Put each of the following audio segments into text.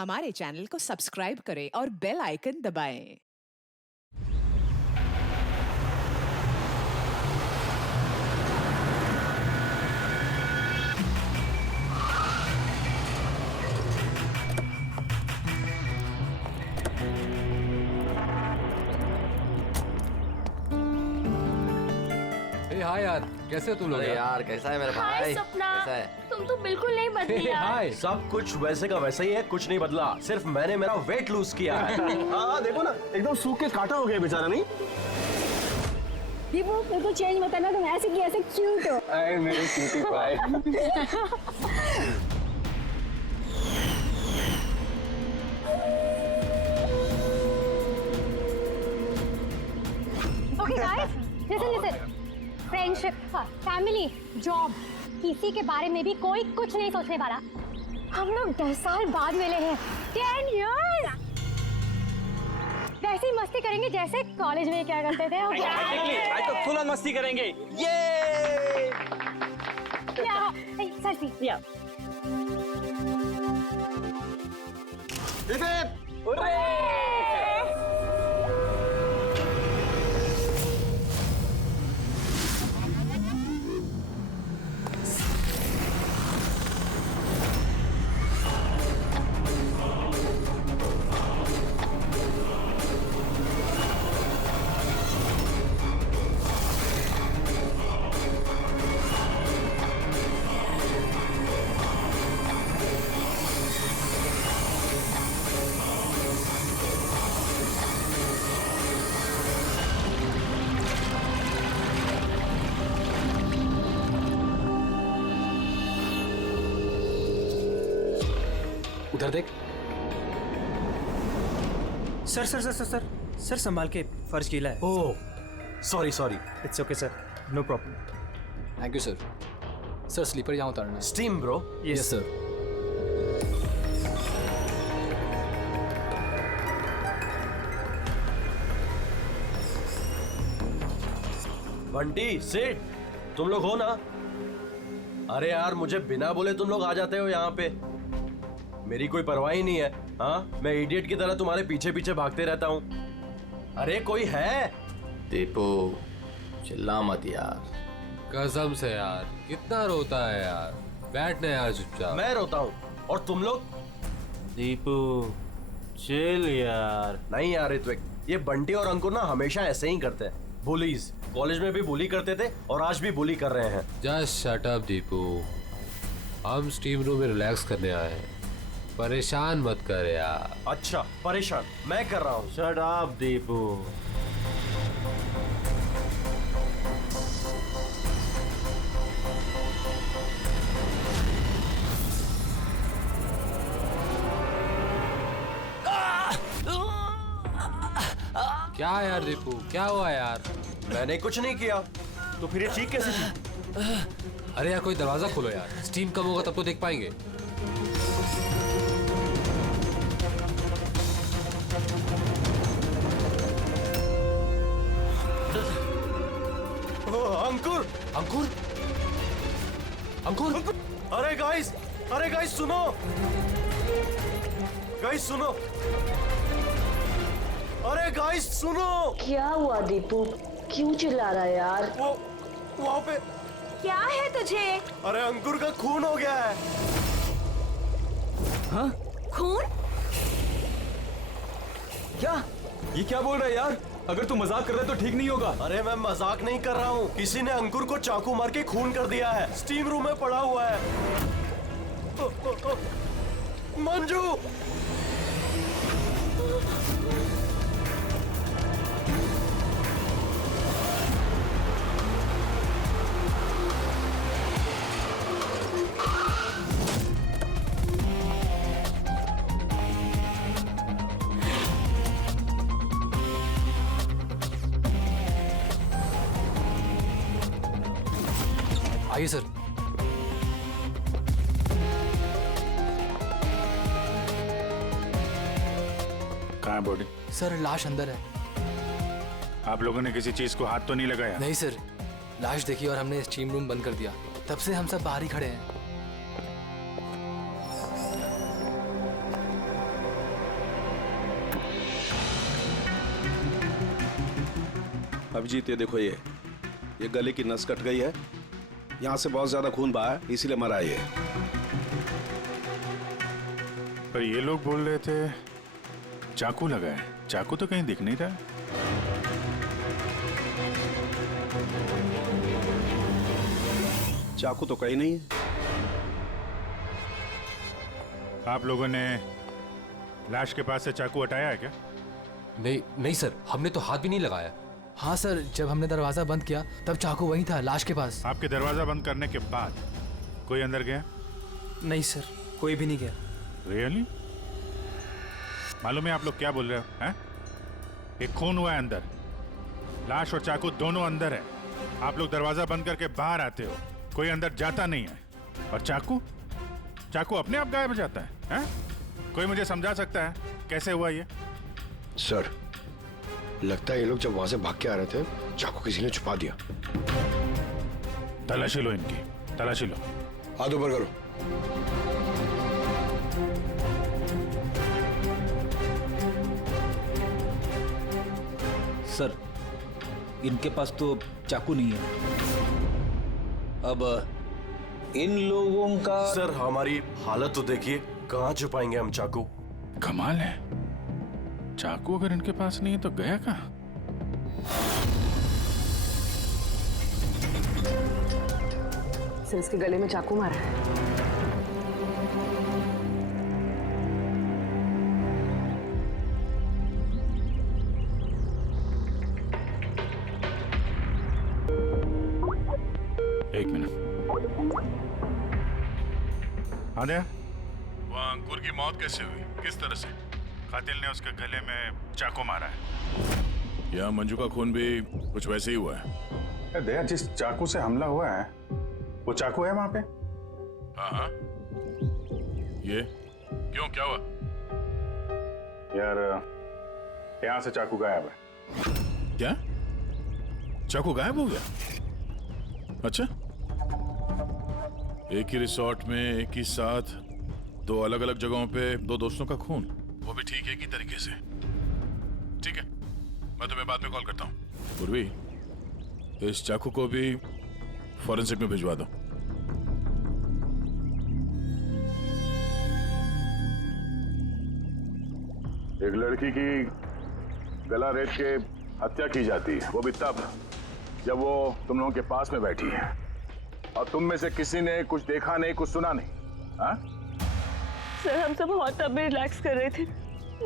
हमारे चैनल को सब्सक्राइब करें और बेल आइकन दबाएं। हाय यार, कैसे हो तुम लोग? अरे यार कैसा है मेरा भाई? हाय सपना, कैसा है? तुम तो बिल्कुल नहीं बदली यार। हाय। सब कुछ वैसे का वैसा ही है, कुछ नहीं बदला, सिर्फ मैंने मेरा वेट लूज किया है। हाँ देखो ना, एकदम सूख के काटा हो गया बेचारा। नहीं दीपू, मेरे को चेंज मत करना, तुम ऐसे की ऐसे क्यूट हो। अरे मेरे क्यूटी भाई। Okay guys, listen. Friendship, family, job, किसी के बारे में भी कोई कुछ नहीं सोचने वाला। हम लोग 10 साल बाद मिले हैं, 10 years। वैसे ही मस्ती करेंगे जैसे कॉलेज में क्या करते थे। आज तो फुल ऑन मस्ती करेंगे। ये सेल्फी। उधर देख। Sir sir sir sir sir sir संभाल के, फर्श गीला है। Oh sorry. It's okay sir, no problem. Thank you sir. Sir slipper यहाँ उतारना है। Steam bro. Yes sir. Bunty sit, तुम लोग हो ना? अरे यार मुझे बिना बोले तुम लोग आ जाते हो यहाँ पे, मेरी कोई परवाह ही नहीं है। हाँ, मैं इडियट की तरह तुम्हारे पीछे पीछे भागते रहता हूँ। अरे कोई है? दीपू चिल्ला मत यार। कसम से यार, कितना रोता है यार। बैठना यार चुपचाप। मैं रोता हूँ और तुम लोग? दीपू चिल यार। नहीं यार ऋत्विक, ये बंटी और अंकुर ना हमेशा ऐसे ही करते हैं। बुलीज, कॉलेज में भी बुली करते थे और आज भी बुली कर रहे हैं। जस्ट शट अप दीपू, हम स्टीम रूम में रिलैक्स करने आए हैं, परेशान मत कर यार। अच्छा परेशान मैं कर रहा हूँ। Shut up Deepu. क्या यार दीपू, क्या हुआ यार? मैंने कुछ नहीं किया। तो फिर ये चीख कैसे थी? अरे यार कोई दरवाजा खोलो यार, स्टीम कम होगा तब तो देख पाएंगे। अंकुर अंकुर अंकुर अरे गाइस सुनो। गाइस सुनो। अरे गाइस सुनो। क्या हुआ दीपू, क्यों चिल्ला रहा है यार? वो वहाँ पे क्या है तुझे? अरे अंकुर का खून हो गया है। खून? क्या? ये क्या बोल रहा है यार? अगर तू मजाक कर रहा है तो ठीक नहीं होगा। अरे मैं मजाक नहीं कर रहा हूँ, किसी ने अंकुर को चाकू मार के खून कर दिया है। स्टीम रूम में पड़ा हुआ है। मंजू आइए सर। कहाँ है बॉडी? सर लाश अंदर है। आप लोगों ने किसी चीज को हाथ तो नहीं लगाया? नहीं सर, लाश देखी और हमने स्टीम रूम बंद कर दिया, तब से हम सब बाहर ही खड़े हैं। अभिजीत ये देखो, ये गले की नस कट गई है, यहाँ से बहुत ज्यादा खून बहा है, इसीलिए मरा ये। पर ये लोग बोल रहे थे चाकू लगा है। चाकू तो कहीं दिख नहीं रहा। चाकू तो कहीं नहीं है। आप लोगों ने लाश के पास से चाकू हटाया है क्या? नहीं नहीं सर, हमने तो हाथ भी नहीं लगाया। हाँ सर, जब हमने दरवाजा बंद किया तब चाकू वहीं था, लाश के पास। आपके दरवाजा बंद करने के बाद कोई अंदर गया? नहीं सर, कोई भी नहीं गया। रियली? मालूम है आप लोग क्या बोल रहे हो? हैं? एक खून हुआ है अंदर, लाश और चाकू दोनों अंदर है। आप लोग दरवाजा बंद करके बाहर आते हो, कोई अंदर जाता नहीं है। और चाकू अपने आप गायब हो जाता है, हैं? कोई मुझे समझा सकता है कैसे हुआ ये? सर, लगता है ये लोग जब वहां से भाग के आ रहे थे, चाकू किसी ने छुपा दिया। तलाशी लो इनकी, तलाशी लो। हाथ ऊपर करो। सर, इनके पास तो चाकू नहीं है। अब इन लोगों का। सर हमारी हालत तो देखिए, कहाँ छुपाएंगे हम चाकू? कमाल है, चाकू अगर इनके पास नहीं है तो गया कहाँ? सर, इसके गले में चाकू मारा है। एक मिनट। आद्या, वो अंकुर की मौत कैसे हुई? किस तरह से? कातिल ने उसके गले में चाकू मारा है। यहाँ मंजू का खून भी कुछ वैसे ही हुआ है। दया, जिस चाकू से हमला हुआ है वो चाकू है वहां पे? हाँ। ये क्यों, क्या हुआ? यार, यहाँ से चाकू गायब है। क्या? चाकू गायब हो गया? अच्छा, एक ही रिसोर्ट में एक ही साथ दो अलग अलग जगहों पे दो दोस्तों का खून, वो भी ठीक एक ही तरीके से। ठीक है, मैं तुम्हें बाद में कॉल करता हूँ। पूर्वी, इस चाकू को भी फॉरेंसिक में भिजवा दो। एक लड़की की गला रेत के हत्या की जाती है, वो भी तब जब वो तुम लोगों के पास में बैठी है, और तुम में से किसी ने कुछ देखा नहीं, कुछ सुना नहीं। हाँ? सर, हम सब होटल में रिलैक्स कर रहे थे,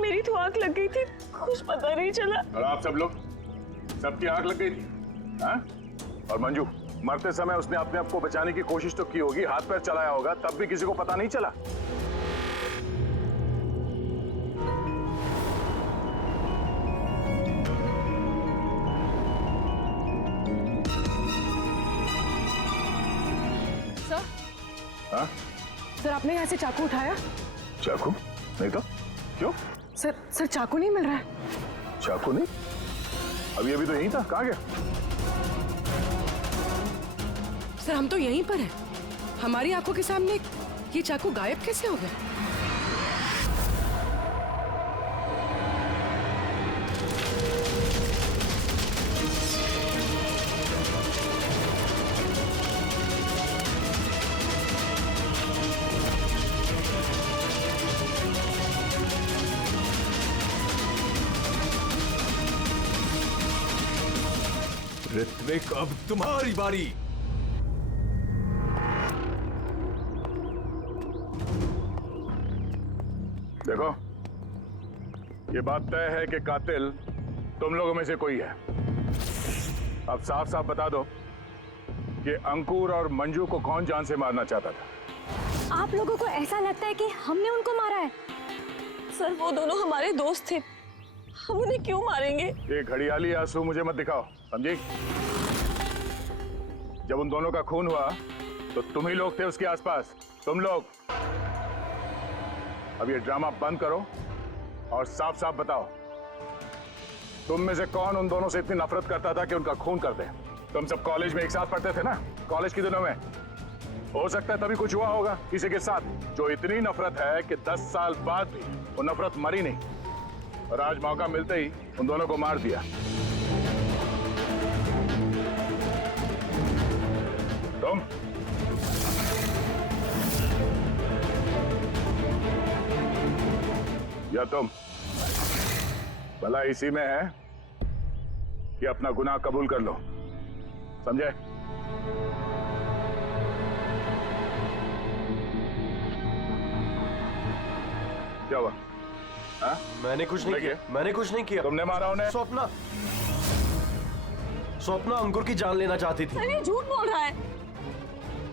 मेरी तो आंख लग गई थी, कुछ पता नहीं चला। और आप सब लोग, सबकी आंख लग गई थी? हाँ? और मंजू, मरते समय उसने अपने आप को बचाने की कोशिश तो की होगी, हाथ पैर चलाया होगा, तब भी किसी को पता नहीं चला। हाँ? सर, आपने यहाँ से चाकू उठाया? चाकू नहीं तो क्यों? सर चाकू नहीं मिल रहा है। चाकू नहीं? अभी तो यहीं था, कहाँ गया? सर, हम तो यहीं पर हैं, हमारी आंखों के सामने ये चाकू गायब कैसे हो गया? ऋत्विक, अब तुम्हारी बारी। देखो, ये बात तय है कि कातिल तुम लोगों में से कोई है। अब साफ साफ बता दो कि अंकुर और मंजू को कौन जान से मारना चाहता था। आप लोगों को ऐसा लगता है कि हमने उनको मारा है? सर, वो दोनों हमारे दोस्त थे, हम उन्हें क्यों मारेंगे? ये घड़ियाली आंसू मुझे मत दिखाओ, समझी? जब उन दोनों का खून हुआ तो तुम ही लोग थे उसके आसपास, तुम लोग। अब ये ड्रामा बंद करो और साफ साफ बताओ, तुम में से कौन उन दोनों से इतनी नफरत करता था कि उनका खून कर दे? तुम सब कॉलेज में एक साथ पढ़ते थे ना, कॉलेज के दिनों में। हो सकता है तभी कुछ हुआ होगा किसी के साथ, जो इतनी नफरत है कि 10 साल बाद भी वो नफरत मरी नहीं, और आज मौका मिलते ही उन दोनों को मार दिया। या तुम? भला इसी में है कि अपना गुनाह कबूल कर लो, समझे? क्या हुआ? हाँ? मैंने कुछ नहीं किया, मैंने कुछ नहीं किया। तुमने मारा उन्हें? स्वप्ना, स्वप्ना अंकुर की जान लेना चाहती थी। अरे झूठ बोल रहा है।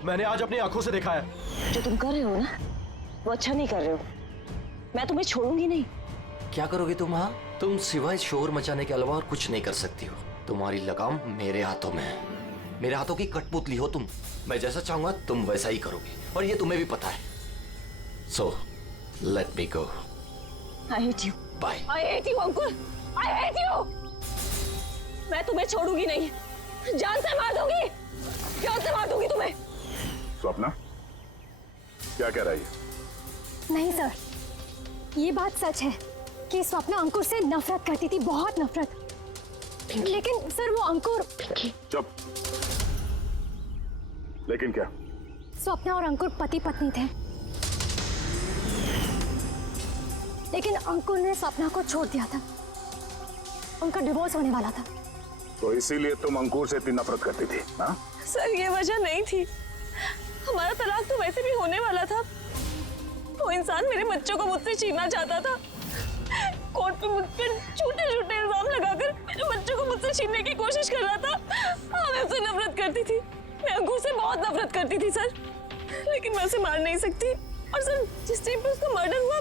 मैंने आज अपनी आंखों से देखा है। जो तुम कर रहे हो ना, वो अच्छा नहीं कर रहे हो। मैं तुम्हें छोड़ूंगी नहीं। क्या करोगी तुम? हाँ, तुम सिवाय शोर मचाने के अलावा और कुछ नहीं कर सकती हो। तुम्हारी लगाम मेरे हाथों में है। मेरे हाथों की कठपुतली हो तुम। मैं जैसा चाहूंगा तुम वैसा ही करोगी, और ये तुम्हें भी पता है। So let me go. I hate you. Bye. I hate you Ankur. I hate you. मैं तुम्हें छोड़ूंगी नहीं। जान से मार दूंगी। जान से मार दूंगी तुम्हें। स्वप्ना, क्या कह रही है? नहीं सर, ये बात सच है कि स्वप्ना अंकुर से नफरत करती थी, बहुत नफरत। लेकिन सर वो अंकुर। चुप। लेकिन क्या? स्वप्ना और अंकुर पति पत्नी थे, लेकिन अंकुर ने स्वप्ना को छोड़ दिया था। उनका डिवोर्स होने वाला था। तो इसीलिए तुम अंकुर से इतनी नफरत करती थी? हाँ? सर ये वजह नहीं थी। हमारा तलाक तो वैसे भी होने वाला था। वो इंसान मेरे बच्चों को मुझसे छीनना चाहता था। कोर्ट पे मुझ पर झूठे झूठे इल्जाम लगाकर मेरे बच्चों को मुझसे छीनने की कोशिश कर रहा था। हाँ, मैं उससे नफरत करती थी। मैं अंकुर से बहुत नफरत करती थी सर, लेकिन मैं उसे मार नहीं सकती। और सर जिस टाइम पे उसका मर्डर हुआ,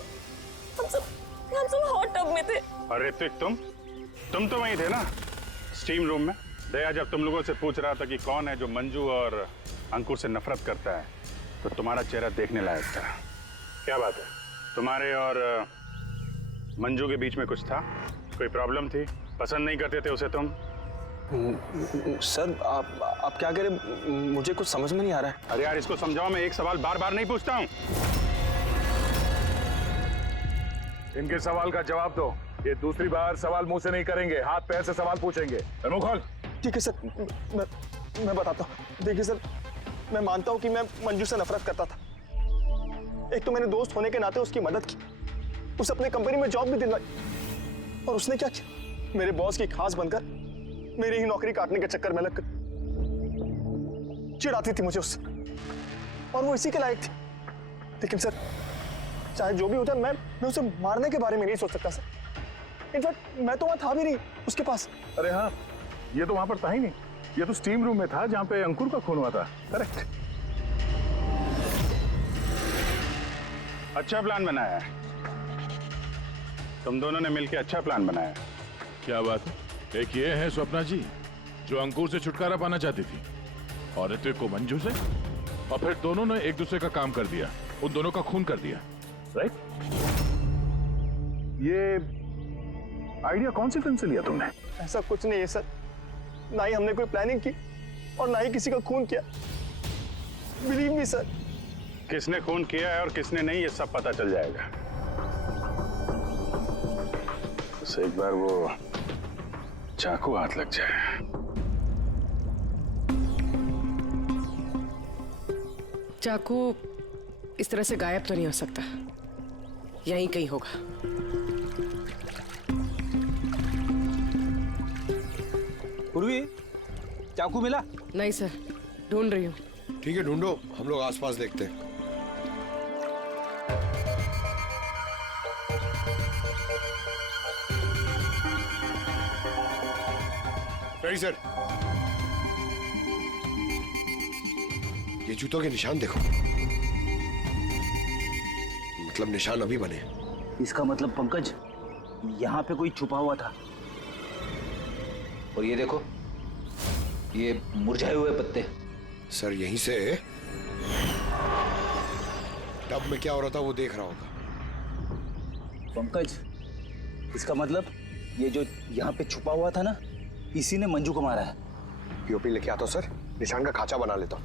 हम सब हॉट टब में थे। और ऋत्विक, तुम तो वहीं थे ना, स्टीम रूम में? दया जब तुम लोगों से पूछ रहा था कि कौन है जो मंजू और अंकुर से नफरत करता है, तो तुम्हारा चेहरा देखने लायक था। क्या बात है, तुम्हारे और मंजू के बीच में कुछ था? कोई प्रॉब्लम थी? पसंद नहीं करते थे उसे तुम? सर आप क्या कह रहे? मुझे कुछ समझ में नहीं आ रहा है। अरे यार इसको समझाओ, मैं एक सवाल बार बार नहीं पूछता हूँ। इनके सवाल का जवाब दो। ये दूसरी बार सवाल मुंह से नहीं करेंगे, हाथ पैर से सवाल पूछेंगे। मुंह खोल। ठीक है सर, मैं बताता हूँ। देखिए सर, मैं मानता हूँ कि मैं मंजू से नफरत करता था। एक तो मैंने दोस्त होने के नाते उसकी मदद की, उसे अपने कंपनी में जॉब भी दिलवाई, और उसने क्या किया? मेरे बॉस की खास बनकर मेरी ही नौकरी काटने के चक्कर में लगकर चिढ़ाती थी मुझे उससे, और वो इसी के लायक थी। लेकिन सर चाहे जो भी हो जाए, मैं उसे मारने के बारे में नहीं सोच सकता सर। इनफैक्ट मैं तो वहां था भी नहीं उसके पास। अरे हाँ, ये तो वहां पर था ही नहीं। ये तो स्टीम रूम में था जहां पे अंकुर का खून हुआ था। करेक्ट। अच्छा प्लान बनाया है तुम दोनों ने मिलकर, अच्छा प्लान बनाया है। क्या बात है? एक ये है स्वप्ना जी जो अंकुर से छुटकारा पाना चाहती थी, और ऋत्विक को मंजू से, और फिर दोनों ने एक दूसरे का काम कर दिया, उन दोनों का खून कर दिया। राइट। ये आइडिया कौन सी फिल्म से लिया तुमने? ऐसा कुछ नहीं है सर, ना ही हमने कोई प्लानिंग की और ना ही किसी का खून किया। Believe me sir. किसने खून किया है और किसने नहीं, ये सब पता चल जाएगा। बस एक बार वो चाकू हाथ लग जाए। चाकू इस तरह से गायब तो नहीं हो सकता, यहीं कहीं होगा। पूर्वी, चाकू मिला? नहीं सर, ढूंढ रही हूँ। ठीक है, ढूंढो, हम लोग आसपास देखते हैं। Ready sir. ये जूतों के निशान देखो, मतलब निशान अभी बने। इसका मतलब पंकज, यहाँ पे कोई छुपा हुआ था। और ये देखो, ये मुरझाए हुए पत्ते। सर यहीं से टब में क्या हो रहा था वो देख रहा होगा। पंकज, इसका मतलब ये जो यहाँ पे छुपा हुआ था ना, इसी ने मंजू को मारा है। पीओपी लेके आता हूं सर, निशान का खाचा बना लेता हूं।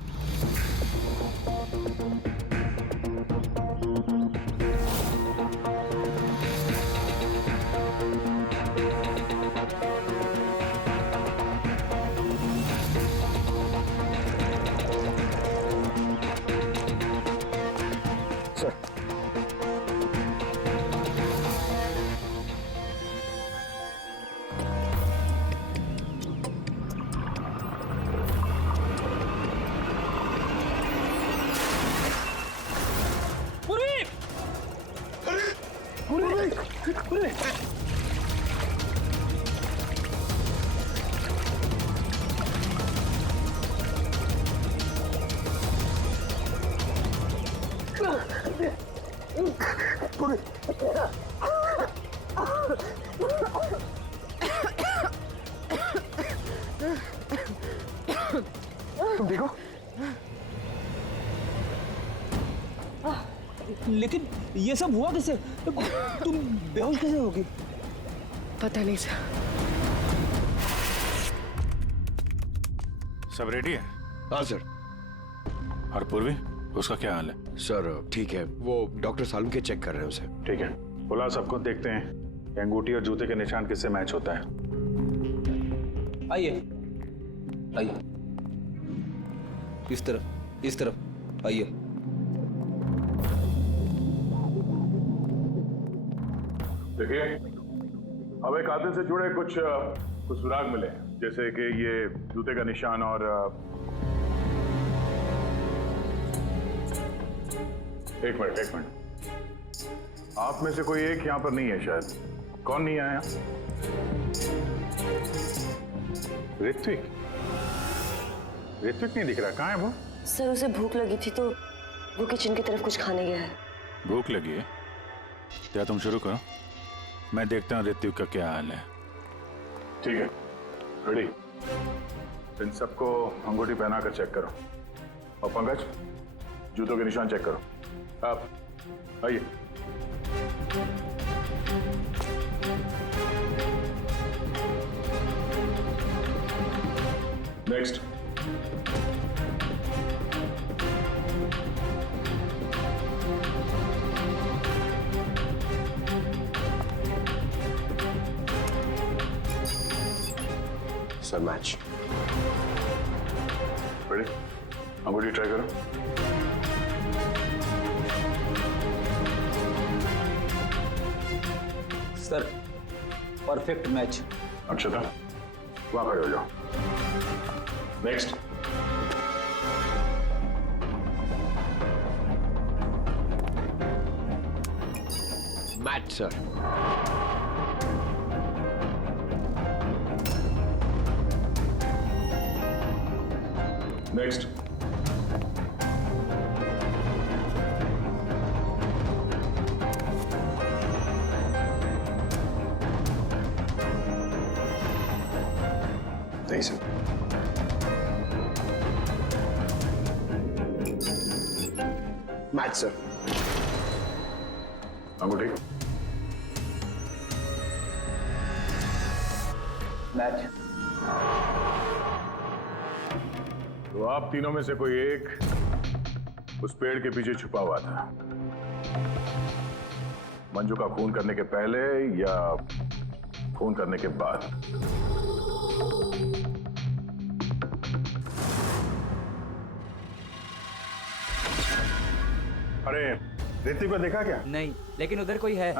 तुम देखो, लेकिन ये सब हुआ कैसे? तुम बेहोश कैसे होगी? पता नहीं सर। सब रेडी है? हाँ सर। और पूर्वी, उसका क्या हाल है? सर ठीक है, वो डॉक्टर सालम के चेक कर रहे हैं उसे। ठीक है, बुला सबको, देखते हैं कि अंगूठी और जूते के निशान किससे मैच होता है। आइए आइए, इस तरफ आइए। देखिए, हमें कातिल से जुड़े कुछ सुराग मिले हैं, जैसे कि ये जूते का निशान और एक मिनट, आप में से कोई एक यहाँ पर नहीं है शायद। कौन नहीं आया? ऋत्विक नहीं दिख रहा, कहाँ है वो? सर उसे भूख लगी थी तो वो किचन की तरफ कुछ खाने गया है। भूख लगी है? क्या तुम शुरू करो, मैं देखता हूँ ऋत्विक का क्या हाल है। ठीक है, रेडी। इन सबको अंगूठी पहनाकर चेक करो। और पंकज, जूतों के निशान चेक करो। आप आइए। नेक्स्ट। Sir match. रेडी? अंगूठी ट्राई करो। Sir perfect match. अक्षता, वहां खड़े हो जाओ। नेक्स्ट। Match sir. नेक्स्ट। नहीं सर। Match sir. अंगूठी। मैच। तो आप तीनों में से कोई एक उस पेड़ के पीछे छुपा हुआ था, मंजू का खून करने के पहले या खून करने के बाद? अरे ऋतिक को देखा क्या? नहीं, लेकिन उधर कोई है।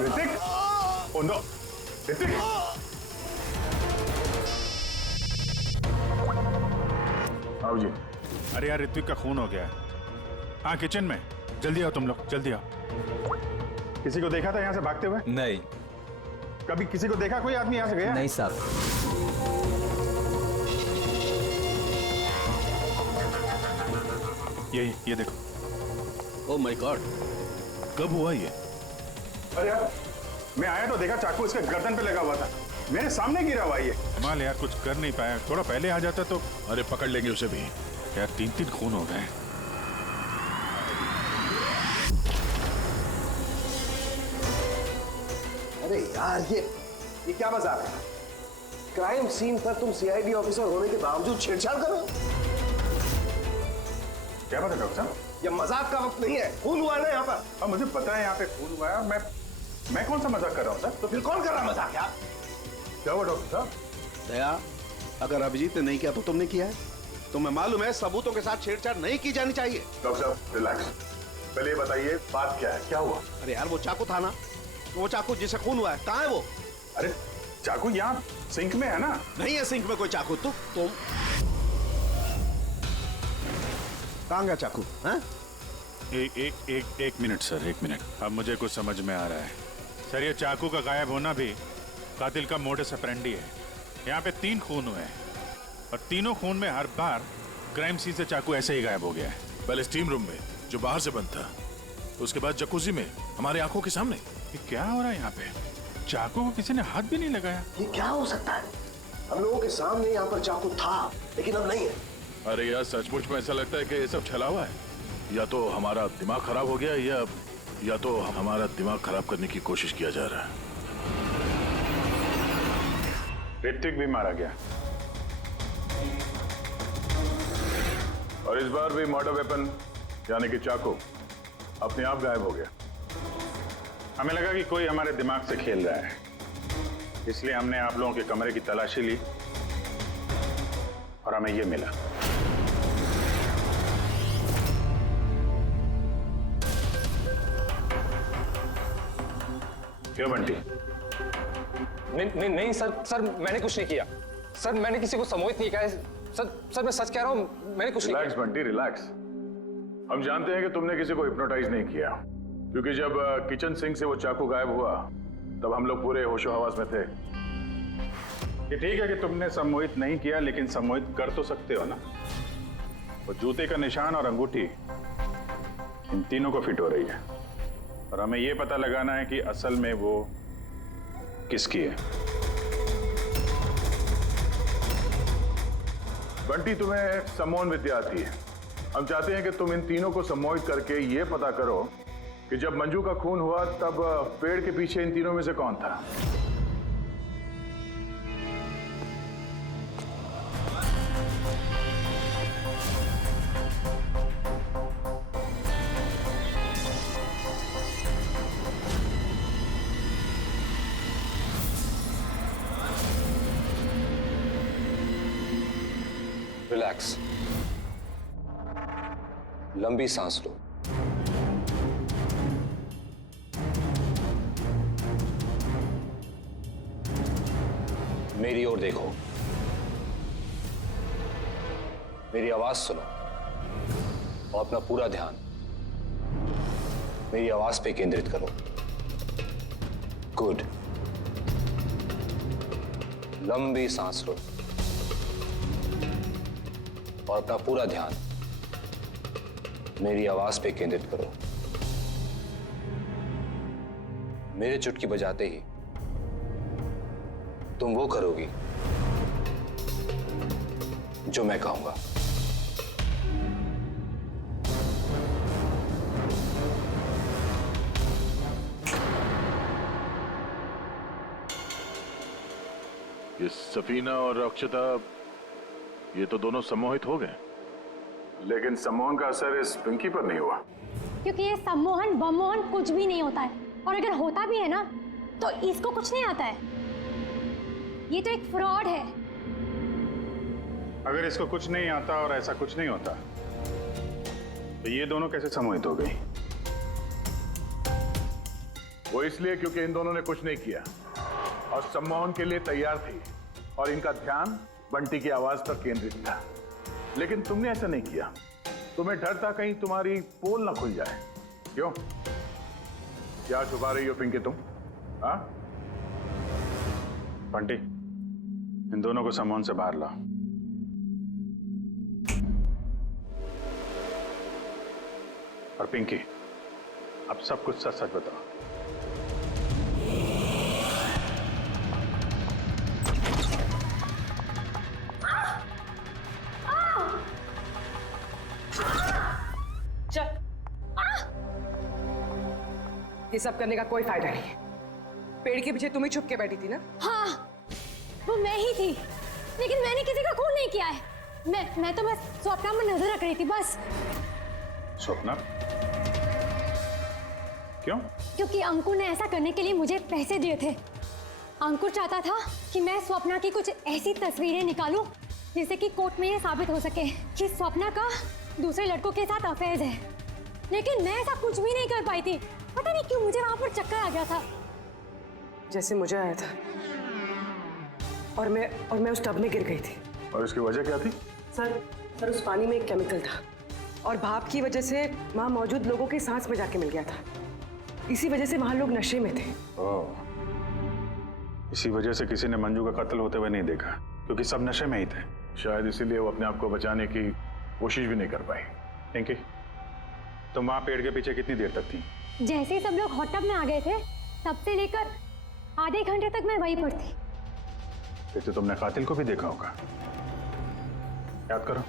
ऋतिक? Oh no, Hrithik! आओ जी। अरे यार, ऋत्विक का खून हो गया है। हाँ, किचन में। जल्दी आओ तुम लोग, जल्दी आओ। किसी को देखा था यहाँ से भागते हुए? नहीं। कभी किसी को देखा कोई आदमी यहाँ से गया? नहीं साहब। ये देखो। ओह माय गॉड, कब हुआ ये? अरे यार, मैं आया तो देखा चाकू इसके गर्दन पे लगा हुआ था, मेरे सामने गिरा हुआ ये। माल यार, कुछ कर नहीं पाया, थोड़ा पहले आ जाता तो। अरे पकड़ लेंगे उसे भी। यार 3 खून हो गए। अरे यार, ये क्या मजाक है? क्राइम सीन पर तुम सीआईडी ऑफिसर होने के बावजूद छेड़छाड़ कर रहे हो? क्या बात है डॉक्टर साहब? ये मजाक का वक्त नहीं है। खून हुआ है ना यहाँ पर। अब मुझे पता है यहाँ पे खून हुआ है, और मैं कौन सा मजाक कर रहा हूँ सर? तो फिर कौन कर रहा है मजाक यार? क्या हुआ डॉक्टर साहब? दया, अगर अभिजीत ने नहीं किया तो तुमने किया है। तुम्हें मालूम है सबूतों के साथ छेड़छाड़ नहीं की जानी चाहिए। डॉक्टर साहब रिलैक्स, पहले ये बताइए बात क्या है, क्या हुआ? अरे यार, वो चाकू था ना, वो चाकू जिसे खून हुआ है, कहाँ है वो? अरे चाकू यहाँ सिंक में है ना? नहीं है सिंक में कोई चाकू। तुम कहाँ गया चाकू? हाँ? एक मिनट सर, 1 मिनट। अब मुझे कुछ समझ में आ रहा है। सर ये चाकू का गायब होना भी कातिल का मोडस ऑपरेंडी है। यहाँ पे 3 खून हुए हैं और तीनों खून में हर बार क्राइम सीन से चाकू ऐसे ही गायब हो गया है। पहले स्टीम रूम में जो बाहर से बंद था, उसके बाद जकूजी में हमारे आंखों के सामने। ये क्या हो रहा है यहाँ पे? चाकू को किसी ने हाथ भी नहीं लगाया। ये क्या हो सकता है? हम लोगों के सामने यहाँ पर चाकू था लेकिन अब नहीं है। अरे यार सचमुच में ऐसा लगता है कि ये सब छलावा है। या तो हमारा दिमाग खराब हो गया या तो हमारा दिमाग खराब करने की कोशिश किया जा रहा है। ऋतिक भी मारा गया और इस बार भी मर्डर वेपन यानी कि चाकू अपने आप गायब हो गया। हमें लगा कि कोई हमारे दिमाग से खेल रहा है, इसलिए हमने आप लोगों के कमरे की तलाशी ली और हमें ये मिला। क्यों बंटी? नहीं सर मैंने कुछ नहीं किया। सर मैंने किसी को सम्मोहित नहीं किया। सर मैं सच कह रहा हूं, मैंने कुछ नहीं किया। Relax Bunty, relax. हम जानते हैं कि तुमने किसी को हिप्नोटाइज नहीं किया, क्योंकि जब किचन सिंक से वो चाकू गायब हुआ तब हम लोग पूरे होशो हवास में थे। ये ठीक है कि तुमने सम्मोहित नहीं किया, लेकिन सम्मोहित कर तो सकते हो ना। वो जूते का निशान और अंगूठी इन तीनों को फिट हो रही है और हमें ये पता लगाना है कि असल में वो किसकी है। बंटी तुम्हें सम्मोहन विद्या आती है। हम चाहते हैं कि तुम इन तीनों को सम्मोहित करके ये पता करो कि जब मंजू का खून हुआ तब पेड़ के पीछे इन तीनों में से कौन था। रिलैक्स, लंबी सांस लो। मेरी ओर देखो, मेरी आवाज सुनो और अपना पूरा ध्यान मेरी आवाज पे केंद्रित करो। गुड। लंबी सांस लो और अपना पूरा ध्यान मेरी आवाज पे केंद्रित करो। मेरे चुटकी बजाते ही तुम वो करोगी जो मैं कहूंगा। ये सफीना और अक्षता, ये तो दोनों सम्मोहित हो गए, लेकिन सम्मोहन का असर इस पिंकी पर नहीं हुआ। क्योंकि ये सम्मोहन बमोहन कुछ भी नहीं होता है, और अगर होता भी है ना तो इसको कुछ नहीं आता है। ये तो एक फ्रॉड है। अगर इसको कुछ नहीं आता और ऐसा कुछ नहीं होता तो ये दोनों कैसे सम्मोहित हो गई? वो इसलिए क्योंकि इन दोनों ने कुछ नहीं किया और सम्मोहन के लिए तैयार थी और इनका ध्यान बंटी की आवाज पर केंद्रित था। लेकिन तुमने ऐसा नहीं किया। तुम्हें डर था कहीं तुम्हारी पोल ना खुल जाए। क्यों? क्या छुपा रही हो पिंकी तुम? हाँ? बंटी, इन दोनों को सम्मोहन से बाहर लाओ। और पिंकी, अब सब कुछ सच सच बताओ। चल, ये सब करने का कोई फायदा नहीं है। पेड़ के पीछे तुम ही छुप के बैठी थी ना? हाँ, वो मैं ही थी, लेकिन मैंने किसी का खून नहीं किया है। मैं तो बस स्वप्ना में नजर रख रही थी बस। स्वप्ना? क्यों? क्योंकि अंकुर ने ऐसा करने के लिए मुझे पैसे दिए थे। अंकुर चाहता था कि मैं स्वप्ना की कुछ ऐसी तस्वीरें निकालूं जिससे कि कोर्ट में ये साबित हो सके कि स्वप्ना का दूसरे लड़कों के साथ अफेयर है। लेकिन मैं ऐसा कुछ भी नहीं कर पाई थी। पता नहीं क्यों मुझे वहां पर चक्कर आ गया था, जैसे मुझे आया था। और मैं उस टब में गिर गई थी। और इसकी वजह क्या थी? सर उस पानी में एक केमिकल था और भाप की वजह से वहां मौजूद लोगों की सांस में जाके मिल गया था। इसी वजह से वहां लोग नशे में थे। इसी वजह से किसी ने मंजू का कत्ल होते हुए नहीं देखा, क्योंकि सब नशे में ही थे। शायद इसीलिए वो अपने आप को बचाने की कोशिश भी नहीं कर पाई। पिंकी, तुम वहां पेड़ के पीछे कितनी देर तक थी? जैसे ही सब लोग हॉट टब में आ गए थे, तब से लेकर आधे घंटे तक मैं वहीं पर थी। फिर तो तुमने कातिल को भी देखा होगा, याद करो।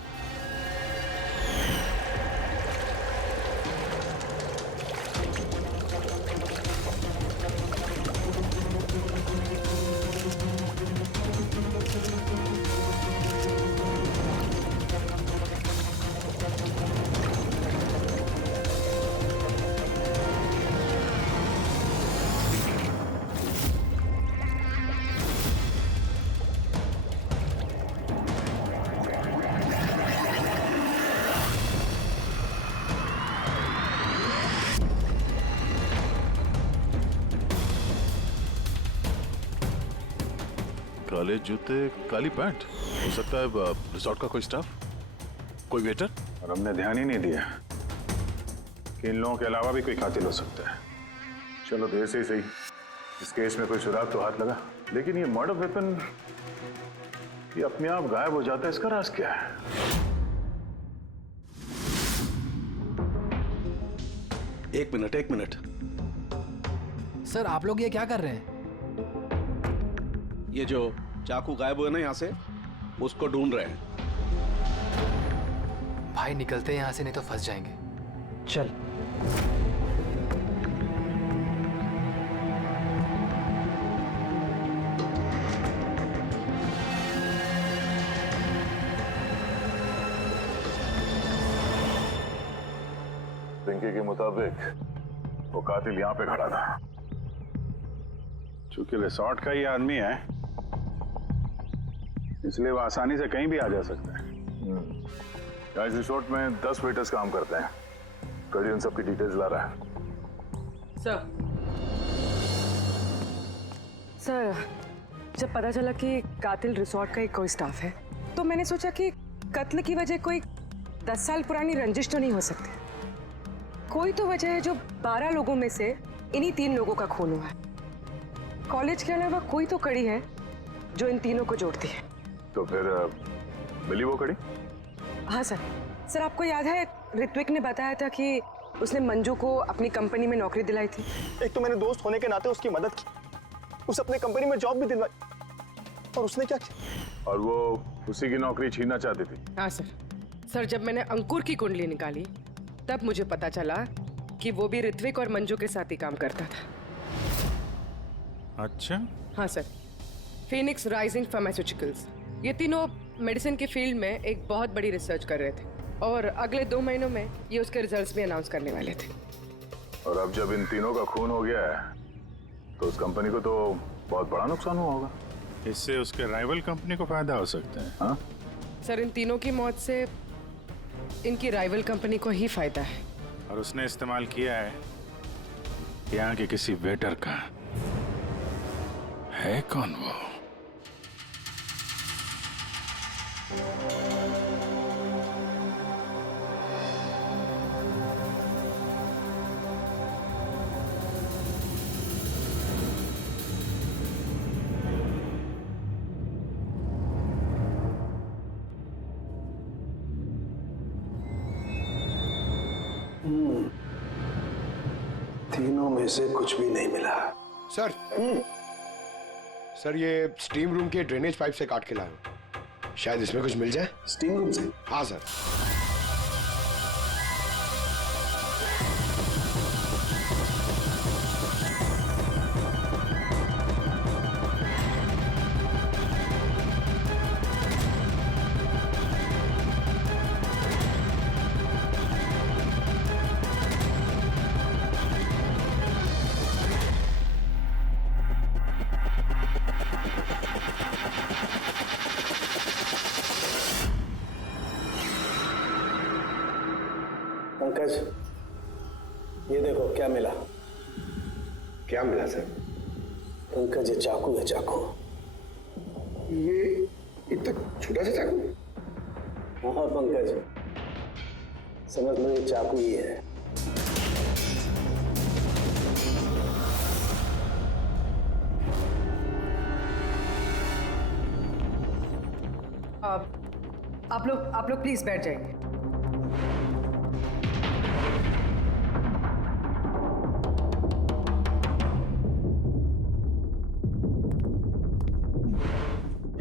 काले जूते, काली पैंट, हो सकता है रिसोर्ट का कोई स्टाफ, कोई वेटर। और हमने ध्यान ही नहीं दिया कि इन लोगों के अलावा भी कोई कातिल हो सकता है। चलो देर से ही सही, इस केस में कोई सुराग तो हाथ लगा, लेकिन ये मर्डर वेपन ये अपने आप गायब हो जाता है, इसका राज क्या है? एक मिनट। सर, आप लोग ये क्या कर रहे हैं? ये जो चाकू गायब हुआ ना यहाँ से, उसको ढूंढ रहे हैं। भाई निकलते हैं यहाँ से, नहीं तो फंस जाएंगे। चल। पिंकी के मुताबिक वो कातिल यहाँ पे खड़ा था। चूंकि रिसोर्ट का ही आदमी है, इसलिए वो आसानी से कहीं भी आ जा सकता है। इस रिसोर्ट में 10 वेटर्स काम करते हैं। कड़ी उन सब की डिटेल्स ला रहा है। सर, जब पता चला कि कातिल रिसोर्ट का ही कोई स्टाफ है, तो मैंने सोचा कि कत्ल की वजह कोई 10 साल पुरानी रंजिश तो नहीं हो सकती। कोई तो वजह है जो 12 लोगों में से इन्हीं 3 लोगों का खून हुआ है। कॉलेज के अलावा कोई तो कड़ी है जो इन तीनों को जोड़ती है। तो फिर मिली वो कड़ी? हाँ सर, आपको याद है ऋत्विक ने बताया था कि उसने मंजू को अपनी कंपनी में नौकरी दिलाई थी। एक तो मैंने दोस्त होने के नाते उसकी मदद की, उसे अपने कंपनी में जॉब भी दिलवाई, और उसने क्या किया? और वो उसी की नौकरी छीनना चाहती थी। हाँ सर, जब मैंने अंकुर की कुंडली निकाली, तब मुझे पता चला कि वो भी ऋत्विक और मंजू के साथ ही काम करता था। अच्छा? हाँ सर, फिनिक्स राइजिंग फार्मास्यूटिकल्स, ये तीनों मेडिसिन की फील्ड में एक बहुत बड़ी रिसर्च कर रहे थे, और अगले 2 महीनों में ये उसके रिजल्ट्स भी अनाउंस करने वाले थे। और अब जब इन तीनों का खून हो गया है, तो उस कंपनी को तो बहुत बड़ा नुकसान हुआ होगा। इससे उसके राइवल कंपनी को फायदा हो सकता है। हाँ? सर, इन तीनों की मौत से इनकी राइवल कंपनी को ही फायदा है। और उसने इस्तेमाल किया है यहाँ के किसी वेटर का। है कौन वो? तीनों में से कुछ भी नहीं मिला। सर, सर ये स्टीम रूम के ड्रेनेज पाइप से काट के लाया हूं। शायद इसमें कुछ मिल जाए। स्टीम रूम से? हाँ सर। पंकज, ये देखो क्या मिला। क्या मिला सर? पंकज, ये चाकू है, चाकू। ये इतना छोटा सा चाकू? हाँ पंकज, समझ लो ये चाकू ही है। आप लोग प्लीज बैठ जाइए।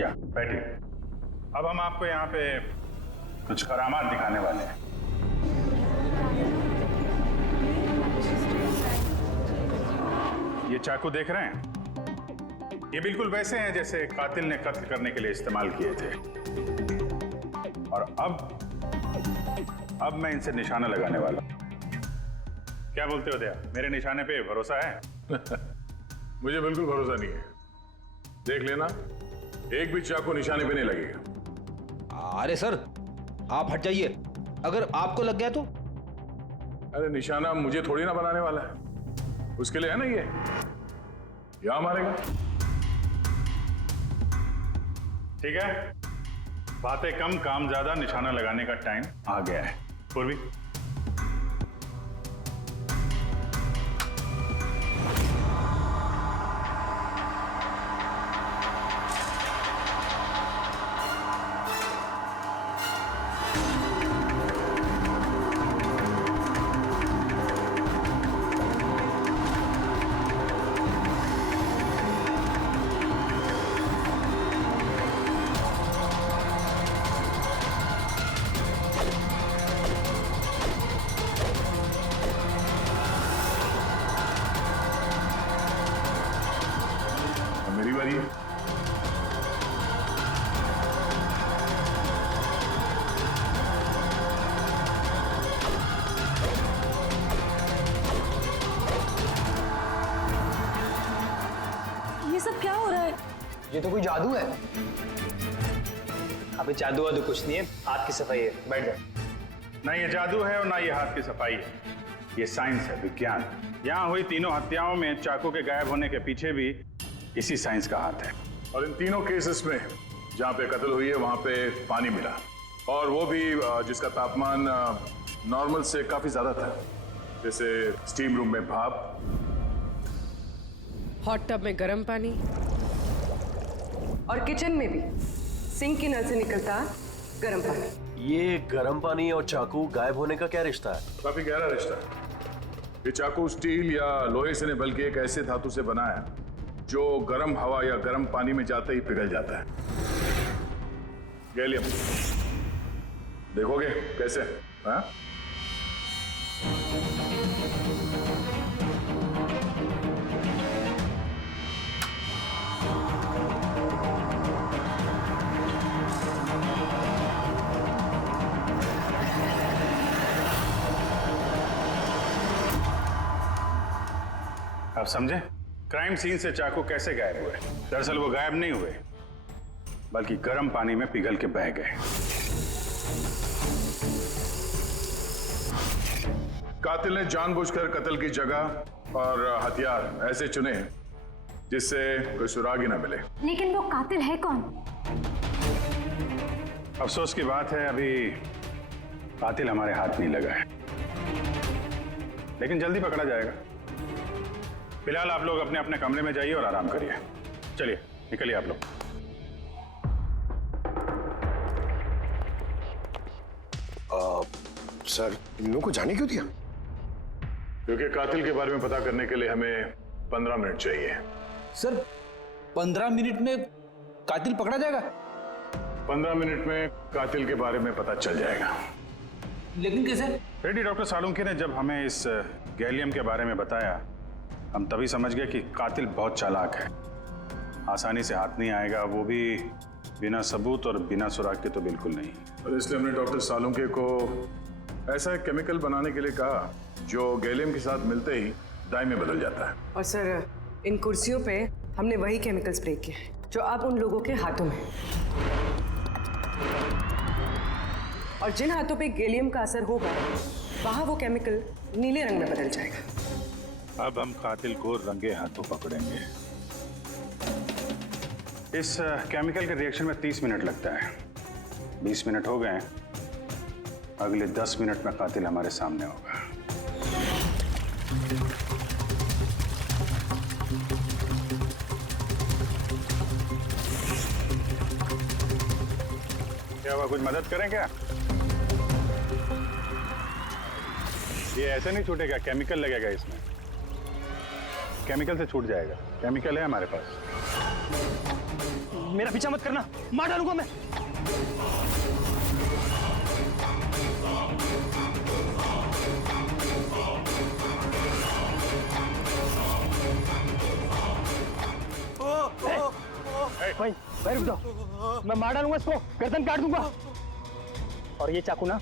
या बैठिए। अब हम आपको यहाँ पे कुछ करामात दिखाने वाले हैं। ये चाकू देख रहे हैं? ये बिल्कुल वैसे हैं जैसे कातिल ने कत्ल करने के लिए इस्तेमाल किए थे। और अब मैं इनसे निशाना लगाने वाला हूं। क्या बोलते हो दया, मेरे निशाने पे भरोसा है? मुझे बिल्कुल भरोसा नहीं है। देख लेना, एक भी चाकू निशाने पे नहीं लगेगा। अरे सर, आप हट जाइए, अगर आपको लग गया तो? अरे निशाना मुझे थोड़ी ना बनाने वाला है, उसके लिए है ना ये, यहां मारेगा। ठीक है, बातें कम काम ज्यादा, निशाना लगाने का टाइम आ गया है। पूर्वी, मेरी बारी है। ये सब क्या हो रहा है? ये तो कोई जादू है। अबे जादू वादू कुछ नहीं है, हाथ की सफाई है। बैठ जाओ। ना ये जादू है और ना ये हाथ की सफाई है, ये साइंस है, विज्ञान। यहाँ हुई तीनों हत्याओं में चाकू के गायब होने के पीछे भी इसी साइंस का हाथ है। और इन तीनों केसेस में जहाँ पे कत्ल हुई है वहां पे पानी मिला, और वो भी जिसका तापमान नॉर्मल से काफी ज्यादा था, जैसे स्टीम रूम में भाप, हॉट टब में गर्म पानी, और किचन में भी सिंक के नल से निकलता गर्म पानी। ये गर्म पानी और चाकू गायब होने का क्या रिश्ता है? काफी गहरा रिश्ता है। ये चाकू स्टील या लोहे से नहीं बल्कि एक ऐसे धातु से बना है जो गर्म हवा या गर्म पानी में जाते ही पिघल जाता है। गैलियम। देखोगे कैसे? हाँ? आप समझे? क्राइम सीन से चाकू कैसे गायब हुए? दरअसल वो गायब नहीं हुए, बल्कि गर्म पानी में पिघल के बह गए। कातिल ने जानबूझकर कत्ल की जगह और हथियार ऐसे चुने जिससे कोई सुराग ही ना मिले। लेकिन वो कातिल है कौन? अफसोस की बात है, अभी कातिल हमारे हाथ नहीं लगा है, लेकिन जल्दी पकड़ा जाएगा। फिलहाल आप लोग अपने अपने कमरे में जाइए और आराम करिए। चलिए निकलिए आप लोग। सर, इन लोगों को जाने क्यों दिया? क्योंकि कातिल के बारे में पता करने के लिए हमें 15 मिनट चाहिए। सर, 15 मिनट में कातिल पकड़ा जाएगा? 15 मिनट में कातिल के बारे में पता चल जाएगा। लेकिन कैसे? रेड्डी डॉक्टर सालुंके ने जब हमें इस गैलियम के बारे में बताया, हम तभी समझ गए कि कातिल बहुत चालाक है, आसानी से हाथ नहीं आएगा, वो भी बिना सबूत और बिना सुराग के तो बिल्कुल नहीं। और इसलिए हमने डॉक्टर सालुंके को ऐसा एक केमिकल बनाने के लिए कहा जो गैलियम के साथ मिलते ही डाई में बदल जाता है। और सर, इन कुर्सियों पे हमने वही केमिकल स्प्रे किया है जो अब उन लोगों के हाथों में है। और जिन हाथों पे गैलियम का असर होगा, वहां वो केमिकल नीले रंग में बदल जाएगा। अब हम कातिल को रंगे हाथों पकड़ेंगे। इस केमिकल के रिएक्शन में 30 मिनट लगता है। 20 मिनट हो गए, अगले 10 मिनट में कातिल हमारे सामने होगा। क्या हुआ, कुछ मदद करें क्या? ये ऐसे नहीं छूटेगा, केमिकल लगेगा इसमें। केमिकल से छूट जाएगा, केमिकल है हमारे पास। मेरा पीछा मत करना, मार डालूंगा मैं। भाई रुक जाओ, मैं मार डालूंगा इसको, गर्दन काट दूंगा। और ये चाकू ना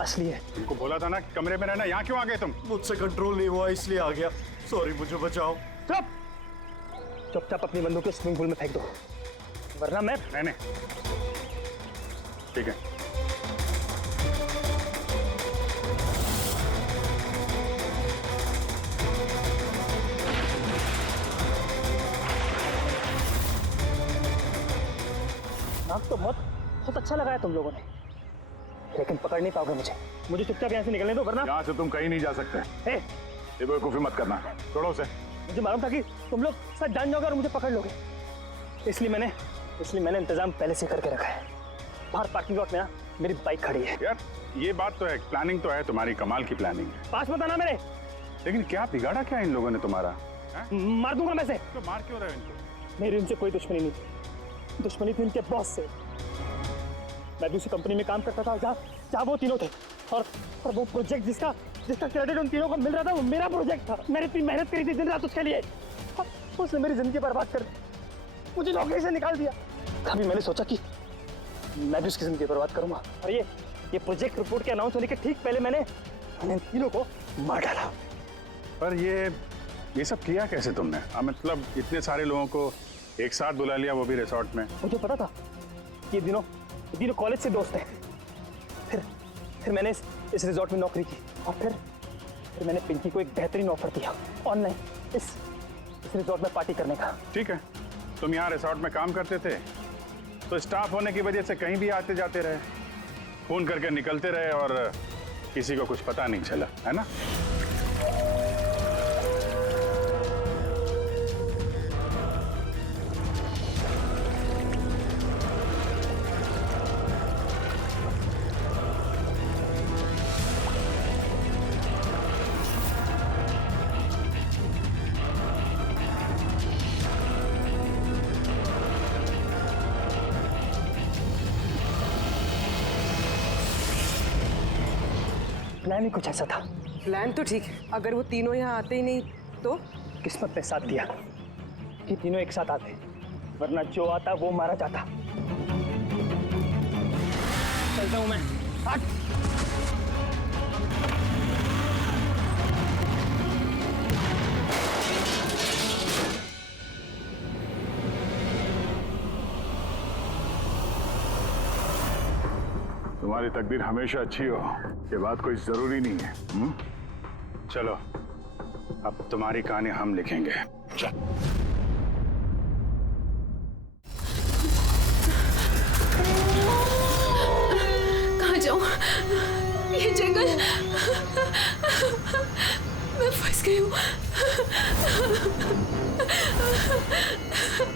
असली है। तुमको बोला था ना कि कमरे में रहना, यहाँ क्यों आ गए तुम? मुझसे कंट्रोल नहीं हुआ इसलिए आ गया। सॉरी, मुझे बचाओ। चुप चुपचाप अपनी बंदूक स्विमिंग पूल में फेंक दो, वरना मैं। नहीं, ठीक है। नाक तो बहुत अच्छा लगाया तुम लोगों ने, लेकिन पकड़ नहीं पाओगे मुझे। मुझे चुपचाप यहाँ से निकलने दो, वरना। यहाँ से तुम कहीं नहीं जा सकते। ये बेवकूफी मत करना, छोड़ो उसे। मुझे मालूम था कि तुम लोग सब जान जाओगे और मुझे पकड़ लोगे, इसलिए मैंने इंतजाम पहले से करके रखा है। बाहर पार्किंग लॉट में ना मेरी बाइक खड़ी है। यार ये बात तो है, प्लानिंग तो है तुम्हारी, कमाल की प्लानिंग है। पास मत आना मेरे। लेकिन क्या बिगाड़ा क्या इन लोगों ने तुम्हारा? मार दूंगा मैं से। तो मार क्यों रहे हो इनको? मेरी उनसे कोई दुश्मनी नहीं थी, दुश्मनी थी उनके बॉस से। मैं भी उसी कंपनी में काम करता था जहाँ वो तीनों थे, और वो प्रोजेक्ट जिसका क्रेडिट उन तीनों को मिल रहा था, वो मेरा प्रोजेक्ट था। मैंने इतनी मेहनत करी थी दिन रात उसके लिए, उसने मेरी जिंदगी बर्बाद कर दी, मुझे नौकरी से निकाल दिया। कभी मैंने सोचा कि मैं भी उसकी जिंदगी बर्बाद करूंगा, और ये प्रोजेक्ट रिपोर्ट के अनाउंस होने के ठीक पहले मैंने इन तीनों को मार डाला। पर ये सब किया कैसे तुमने? मतलब इतने सारे लोगों को एक साथ बुला लिया, वो भी रिसोर्ट में। मुझे पता था कि ये तीनों कॉलेज से दोस्त हैं। फिर मैंने इस रिजॉर्ट में नौकरी की, और फिर मैंने पिंकी को एक बेहतरीन ऑफर दिया ऑनलाइन इस रिजॉर्ट में पार्टी करने का। ठीक है, तुम यहाँ रिसोर्ट में काम करते थे तो स्टाफ होने की वजह से कहीं भी आते जाते रहे, फोन करके निकलते रहे, और किसी को कुछ पता नहीं चला, है ना? प्लान ही कुछ ऐसा था। प्लान तो ठीक है, अगर वो तीनों यहाँ आते ही नहीं तो? किस्मत ने साथ दिया कि तीनों एक साथ आते, वरना जो आता वो मारा जाता। चलता हूं मैं। हट। तुम्हारी तकदीर हमेशा अच्छी हो, ये बात कोई जरूरी नहीं है। चलो अब तुम्हारी कहानी हम लिखेंगे। चल। कहाँ जाऊं? ये जंगल, मैं फंस गई हूँ।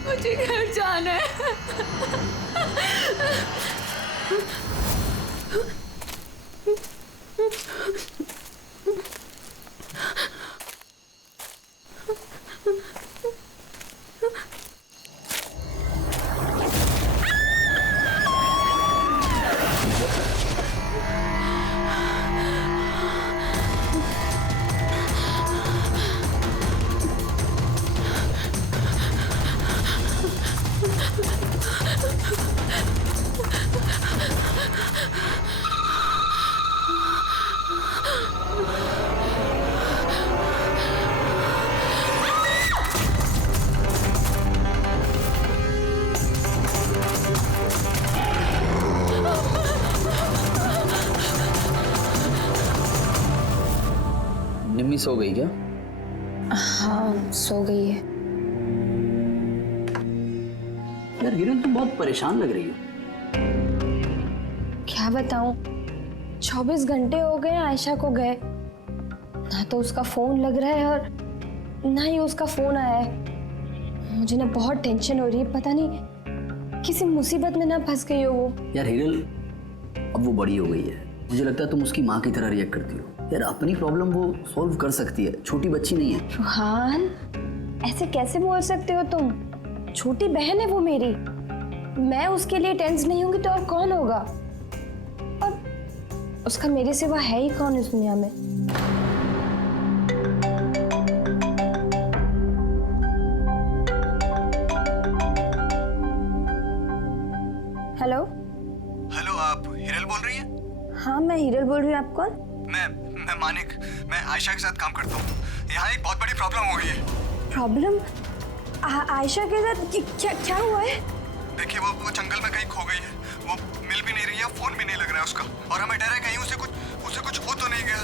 मुझे घर जाना है। निम्मी सो गई क्या? हाँ सो गई है। यार गिरन तुम बहुत परेशान लग रही हो। क्या बताऊं, 24 घंटे हो गए आयशा को गए, ना तो उसका फोन लग रहा है और ना ही उसका फोन आया है। मुझे ना बहुत टेंशन हो रही है, पता नहीं किसी मुसीबत में ना फंस गई हो वो। यार हिरल, अब वो बड़ी हो गई है, मुझे लगता है तुम उसकी माँ की तरह रिएक्ट करती हो। यार अपनी प्रॉब्लम वो सॉल्व कर सकती है, छोटी बच्ची नहीं है। रूहान, ऐसे कैसे बोल सकते हो तुम? छोटी बहन है वो मेरी, मैं उसके लिए टेंस नहीं होंगी तो और कौन होगा? और उसका मेरे सिवा है ही कौन इस दुनिया में? हेलो हेलो, आप हिरल बोल रही हैं? हाँ मैं हिरल बोल रही हूँ। आप कौन? मैं मानिक, मैं आयशा के साथ काम करता हूँ। यहाँ एक बहुत बड़ी प्रॉब्लम हो गई है। प्रॉब्लम? आयशा के साथ क्या हुआ है? देखिए वो जंगल में कहीं खो गई है, वो मिल भी नहीं रही है, फोन भी नहीं लग रहा है उसका, और हमें डर है कहीं उसे कुछ हो तो नहीं गया।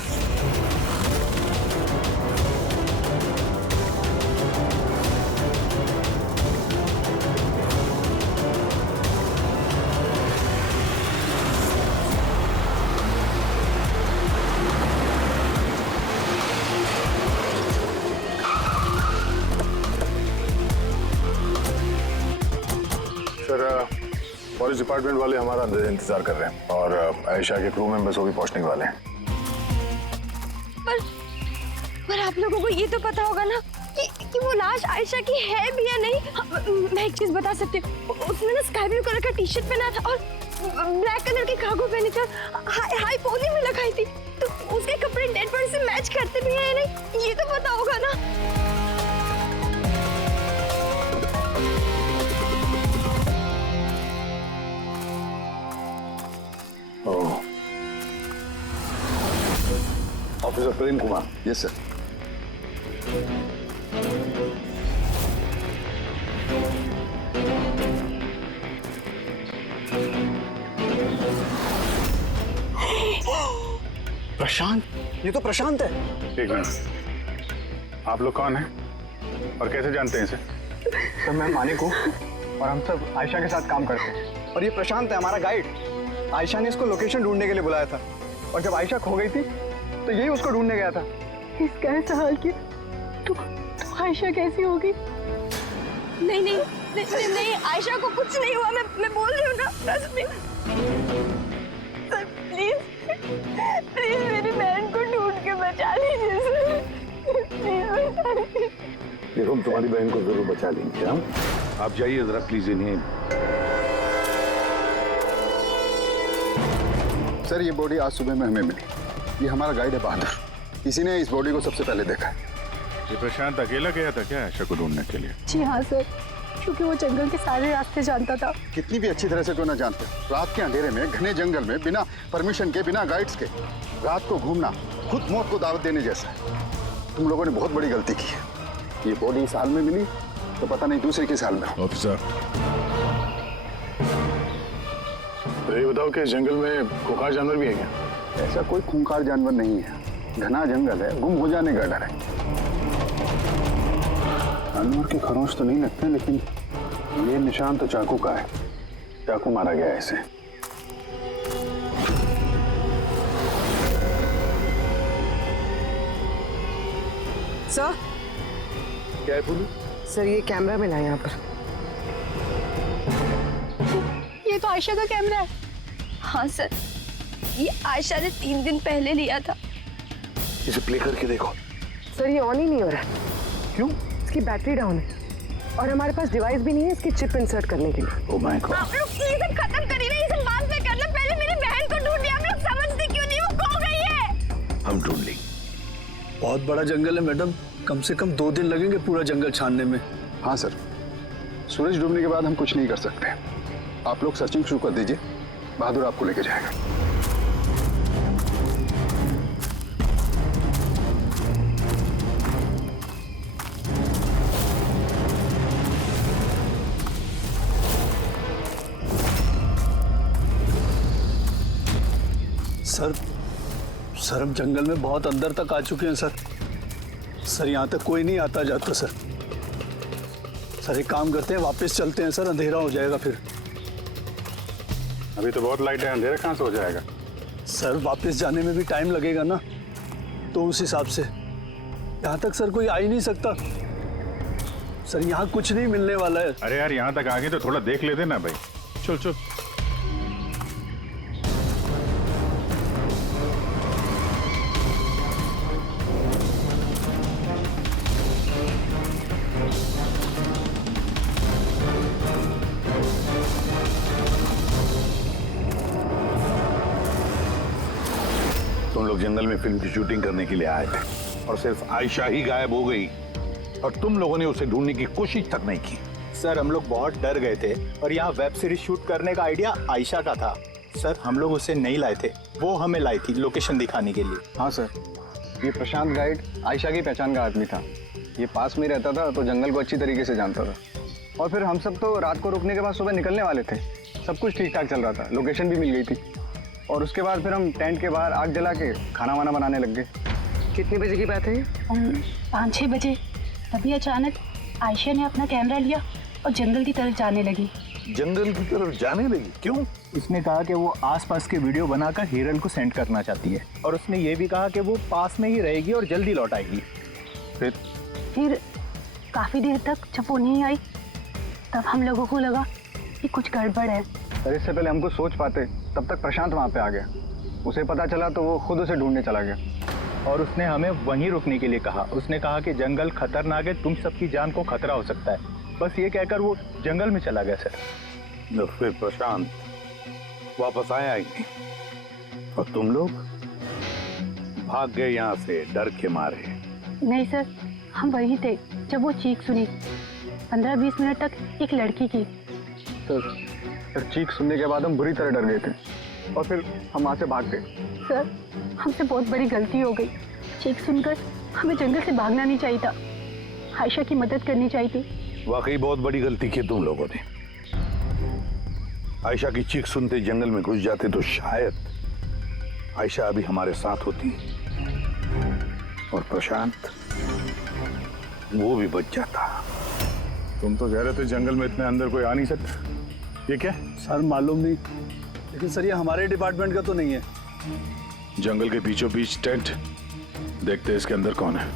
पुलिस डिपार्टमेंट वाले हमारा अंदर इंतजार कर रहे हैं और आयशा के क्रू मेंबर्स वो भी पहुंचने वाले हैं। पर आप लोगों को ये तो पता होगा ना कि वो लाश आयशा की है भी या नहीं। मैं एक चीज बता सकती हूँ, उसने ना स्काई ब्लू कलर का टी शर्ट पहना था और ब्लैक कलर की कार्गो पहनी थी और हाई पोनी में लगाई थी, तो उसके कपड़े डेड बॉडी से मैच करते भी हैं या नहीं, ये तो पता होगा ना। Officer Prem Kumar. Yes sir. Prashant, ये तो प्रशांत है। एक मिनट, आप लोग कौन हैं और कैसे जानते हैं इसे? तो मैं मानिक हूँ और हम सब आयशा के साथ काम करते हैं, और ये प्रशांत है हमारा गाइड। आयशा ने इसको लोकेशन ढूंढने के लिए बुलाया था, और जब आयशा खो गई थी तो यही उसको ढूंढने गया था। इसका ऐसा हाल किया तो आयशा कैसी होगी? नहीं, आयशा को कुछ नहीं हुआ, मैं बोल रही हूँ ना, ट्रस्ट मी। सर प्लीज मेरी बहन को ढूंढ के बचा लीजिए सर, प्लीज बचा लीजिए। देखो हम तुम्हारी बहन को जरूर बचा लेंगे। हम आप जाइए जरा प्लीज इन्हें। सर ये बॉडी आज सुबह में हमें मिली। ये हमारा गाइड है बहादुर, इसी ने इस बॉडी को सबसे पहले देखा है। ये प्रशांत अकेला गया था क्या आयशा को ढूंढने के लिए? जी हाँ सर, क्योंकि वो जंगल के सारे रास्ते जानता था। कितनी भी अच्छी तरह से क्यों ना जानते, रात के अंधेरे में घने जंगल में बिना परमिशन के, बिना गाइड्स के रात को घूमना खुद मौत को दावत देने जैसा है। तुम लोगों ने बहुत बड़ी गलती की है। ये बॉडी इस हाल में मिली तो पता नहीं दूसरे किस हाल में। ऑफिसर तो ये बताओ कि जंगल में खूंखार जानवर भी है क्या? ऐसा कोई खूंखार जानवर नहीं है, घना जंगल है, गुम हो जाने का डर है। जानवर के खरोंच तो नहीं लगते, लेकिन ये निशान तो चाकू का है, चाकू मारा गया है इसे। सर क्या है बोलू? सर ये कैमरा मिला है यहाँ पर। ये तो आयशा का कैमरा है। हाँ सर, ये आयशा ने 3 दिन पहले लिया था। इसे प्ले करके देखो। सर ये ऑन ही नहीं हो रहा। क्यों? इसकी बैटरी डाउन है और हमारे पास डिवाइस भी नहीं है इसकी चिप इंसर्ट करने के लिए। Oh my God. आप लोग ये सब खत्म करिए ना, ये सब बाद में करना, पहले मेरी बहन को ढूंढिए। आप लोग समझते क्यों नहीं, वो खो गई है। हम ढूंढ लेंगे। बहुत बड़ा जंगल है मैडम, कम से कम 2 दिन लगेंगे पूरा जंगल छानने में। हाँ सर, सूरज डूबने के बाद हम कुछ नहीं कर सकते। आप लोग सर्चिंग शुरू कर दीजिए, बहादुर आपको लेके जाएगा। सर हम जंगल में बहुत अंदर तक आ चुके हैं सर यहाँ तक कोई नहीं आता जाता सर एक काम करते हैं, वापस चलते हैं सर, अंधेरा हो जाएगा फिर। अभी तो बहुत लाइट है, अंधेरा कहाँ से हो जाएगा? सर वापस जाने में भी टाइम लगेगा ना, तो उस हिसाब से यहाँ तक सर कोई आ ही नहीं सकता। सर यहाँ कुछ नहीं मिलने वाला है। अरे यार यहाँ तक आ गए तो थोड़ा देख लेते ना भाई। चल चल। तुम लोग जंगल में फिल्म की शूटिंग करने के लिए आए थे और सिर्फ आयशा ही गायब हो गई और तुम लोगों ने उसे ढूंढने की कोशिश तक नहीं की। सर हम लोग बहुत डर गए थे और यहाँ वेब सीरीज शूट करने का आइडिया आयशा का था। सर हम लोग उसे नहीं लाए थे, वो हमें लाई थी लोकेशन दिखाने के लिए। हाँ सर, ये प्रशांत गाइड आयशा की पहचान का आदमी था। ये पास में रहता था तो जंगल को अच्छी तरीके से जानता था। और फिर हम सब तो रात को रुकने के बाद सुबह निकलने वाले थे। सब कुछ ठीक ठाक चल रहा था, लोकेशन भी मिल गई थी। और उसके बाद फिर हम टेंट के बाहर आग जला के खाना वाना बनाने लग गए। कितने बजे की बात है? 5-6 बजे। तभी अचानक आयशा ने अपना कैमरा लिया और जंगल की तरफ जाने लगी। जंगल की तरफ जाने लगी? क्यों? उसने कहा कि वो आसपास के वीडियो बनाकर हिरल को सेंड करना चाहती है और उसने ये भी कहा कि वो पास में ही रहेगी और जल्दी लौट आएगी। फिर काफी देर तक जब वो नहीं आई तब हम लोगों को लगा कि कुछ गड़बड़ है। सर इससे पहले हमको सोच पाते तब तक प्रशांत वहाँ पे आ गया। उसे पता चला तो वो खुद उसे ढूंढने चला गया और उसने हमें वहीं रुकने के लिए कहा। उसने कहा कि जंगल खतरनाक है, तुम सबकी जान को खतरा हो सकता है। बस ये कहकर वो जंगल में चला गया सर। फिर प्रशांत वापस आया ही नहीं और तुम लोग भाग गए यहाँ से डर के मारे। नहीं सर, हम वहीं थे जब वो चीख सुनी। 15-20 मिनट तक एक लड़की की। सर चीख सुनने के बाद हम बुरी तरह डर गए थे और फिर हम वहाँ से भाग गए। सर हमसे बहुत बड़ी गलती हो गई। चीख सुनकर हमें जंगल से भागना नहीं चाहिए था, आयशा की मदद करनी चाहिए थी। वाकई बहुत बड़ी गलती की तुम लोगों ने। आयशा की चीख सुनते जंगल में घुस जाते तो शायद आयशा अभी हमारे साथ होती और प्रशांत वो भी बच जाता। तुम तो कह रहे थे जंगल में इतने अंदर कोई आ नहीं सकता। ये क्या? सर मालूम नहीं, लेकिन सर ये हमारे डिपार्टमेंट का तो नहीं है। जंगल के बीचों बीच टेंट, देखते हैं इसके अंदर कौन है।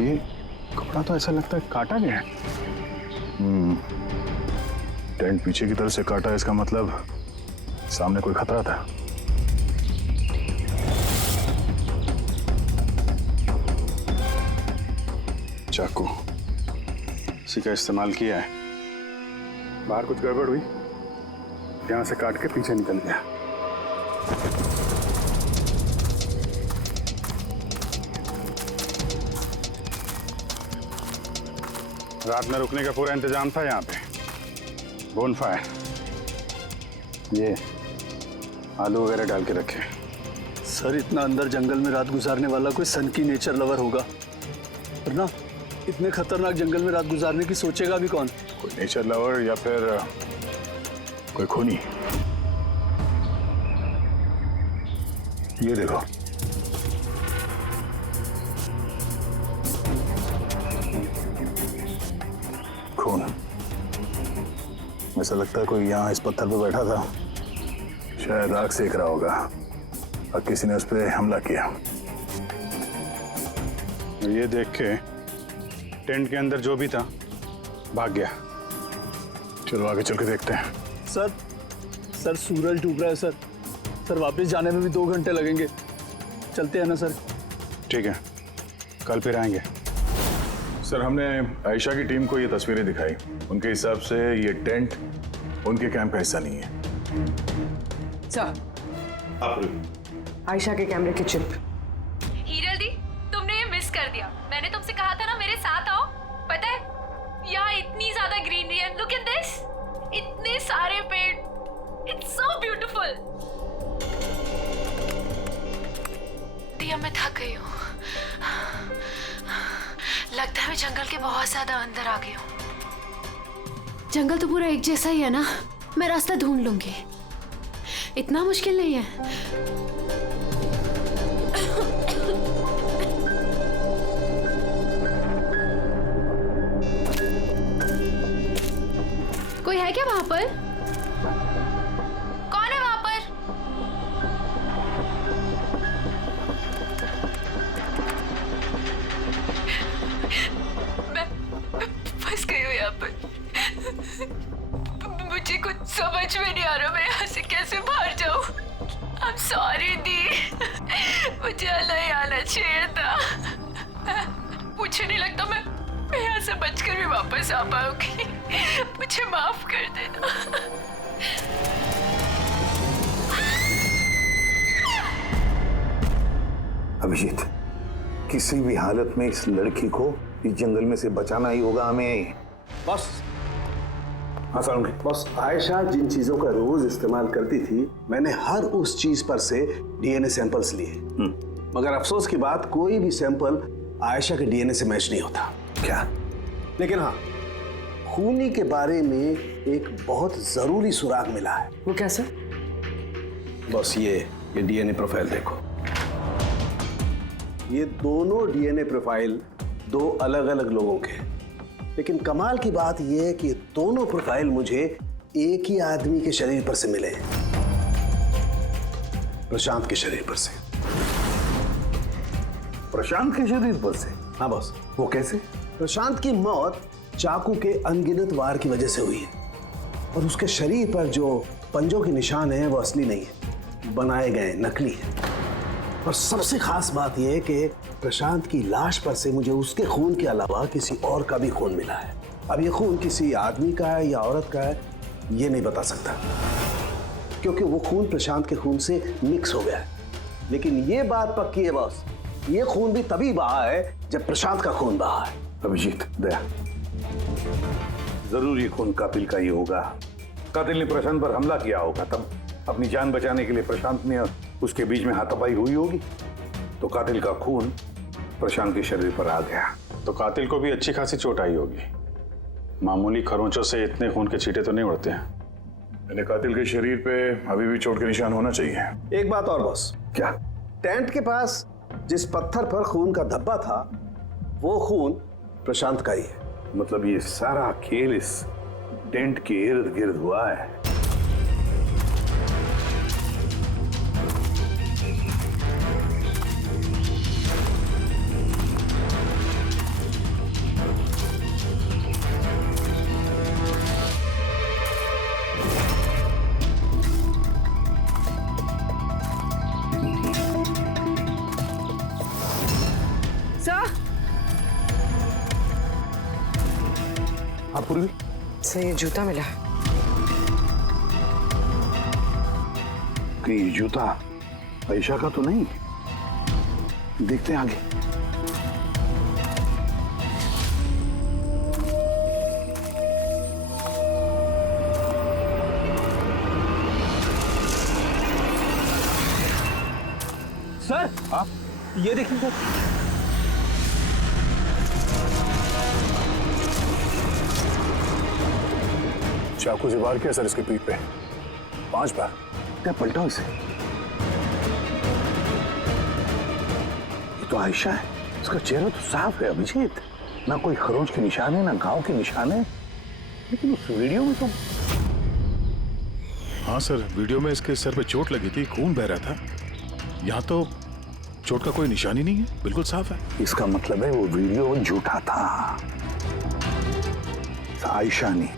ये कपड़ा तो ऐसा लगता है काटा गया है। टेंट पीछे की तरफ से काटा है, इसका मतलब सामने कोई खतरा था। चाकू इसी का इस्तेमाल किया है। बाहर कुछ गड़बड़ हुई, यहां से काट के पीछे निकल गया। रात में रुकने का पूरा इंतजाम था यहाँ पे। बोनफायर, ये आलू वगैरह डाल के रखे। सर इतना अंदर जंगल में रात गुजारने वाला कोई सन की नेचर लवर होगा, वरना इतने खतरनाक जंगल में रात गुजारने की सोचेगा भी कौन? कोई नेचर लवर या फिर कोई खूनी। ये देखो, खून। ऐसा लगता है कोई यहाँ इस पत्थर पे बैठा था, शायद आग सेक रहा होगा और किसी ने उस पर हमला किया। ये देख के टेंट के अंदर जो भी था भाग गया। चलो आगे चल के देखते हैं। सर सूरज डूब रहा है सर। सर वापस जाने में भी 2 घंटे लगेंगे। चलते हैं ना सर? ठीक है, कल फिर आएंगे। सर हमने आयशा की टीम को ये तस्वीरें दिखाई। उनके हिसाब से ये टेंट उनके कैंप का हिस्सा नहीं है। सर आयशा के कैमरे की चिप। हीरल दी, तुमने ये मिस कर दिया। मैंने तुमसे कहा था ना मेरे साथ आओ। पता है यहाँ इतनी ज्यादा ग्रीनरी है। लुक एट दिस, इतने सारे पेड़। It's so beautiful. दिया मैं थक गई हूँ। लगता है मैं जंगल के बहुत ज्यादा अंदर आ गई हूँ। जंगल तो पूरा एक जैसा ही है ना, मैं रास्ता ढूंढ लूंगी। इतना मुश्किल नहीं है। पर? कौन है वहां पर? मैं फंस गई हूँ यहाँ पर। मुझे कुछ समझ में नहीं आ रहा मैं यहाँ से कैसे बाहर जाऊँ। I'm sorry दी, मुझे नहीं आना चाहिए था। मुझे नहीं लगता मैं यहाँ से बचकर भी वापस आ पाऊंगी। मुझे माफ कर देना। अभिजीत, किसी भी हालत में इस लड़की को इस जंगल में से बचाना ही होगा हमें। बस बस आयशा जिन चीजों का रोज इस्तेमाल करती थी, मैंने हर उस चीज पर से डीएनए सैंपल्स लिए, मगर अफसोस की बात कोई भी सैंपल आयशा के डीएनए से मैच नहीं होता। क्या? लेकिन हाँ, खूनी के बारे में एक बहुत जरूरी सुराग मिला है। वो कैसे? बस ये डीएनए प्रोफाइल देखो। ये दोनों डीएनए प्रोफाइल दो अलग अलग लोगों के, लेकिन कमाल की बात यह है कि दोनों प्रोफाइल मुझे एक ही आदमी के शरीर पर से मिले हैं, प्रशांत के शरीर पर से। प्रशांत के शरीर पर से? हाँ बॉस। वो कैसे? प्रशांत की मौत चाकू के अनगिनत वार की वजह से हुई है, और उसके शरीर पर जो पंजों के निशान हैं वो असली नहीं है, बनाए गए नकली है। और सबसे खास बात यह है कि प्रशांत की लाश पर से मुझे उसके खून के अलावा किसी और का भी खून मिला है। अब ये खून किसी आदमी का है या औरत का है ये नहीं बता सकता, क्योंकि वो खून प्रशांत के खून से मिक्स हो गया है। लेकिन ये बात पक्की है बॉस, ये खून भी तभी बहा है जब प्रशांत का खून बहा है। अभिजीत, दया, जरूर ये खून कातिल का ही होगा। कातिल ने प्रशांत पर हमला किया होगा, तब अपनी जान बचाने के लिए प्रशांत ने उसके बीच में हाथापाई हुई होगी, तो कातिल का खून प्रशांत के शरीर पर आ गया। तो कातिल को भी अच्छी खासी चोट आई होगी। मामूली खरोंचों से इतने खून के छींटे तो नहीं उड़ते हैं। मैंने कातिल के शरीर पे अभी भी चोट के निशान होना चाहिए। एक बात और बॉस। क्या? टेंट के पास जिस पत्थर पर खून का धब्बा था वो खून प्रशांत का ही है। मतलब ये सारा खेल इस टेंट के इर्द गिर्द हुआ है। पूर्वी से ये जूता मिला। कि ये जूता आयशा का तो नहीं? देखते हैं आगे। सर, आप ये देखिए सर। चाकू से वार किया सर इसके पीठ पे 5 बार। क्या पलटाओ इसे? ये तो आयशा है, इसका चेहरा तो साफ है अभिजीत, ना कोई खरोंच के निशान है ना घाव के निशान है। लेकिन उस वीडियो में तो हाँ सर, वीडियो में इसके सर पे चोट लगी थी, खून बह रहा था। यहाँ तो चोट का कोई निशान ही नहीं है, बिल्कुल साफ है। इसका मतलब है वो वीडियो झूठा था। आयशा ने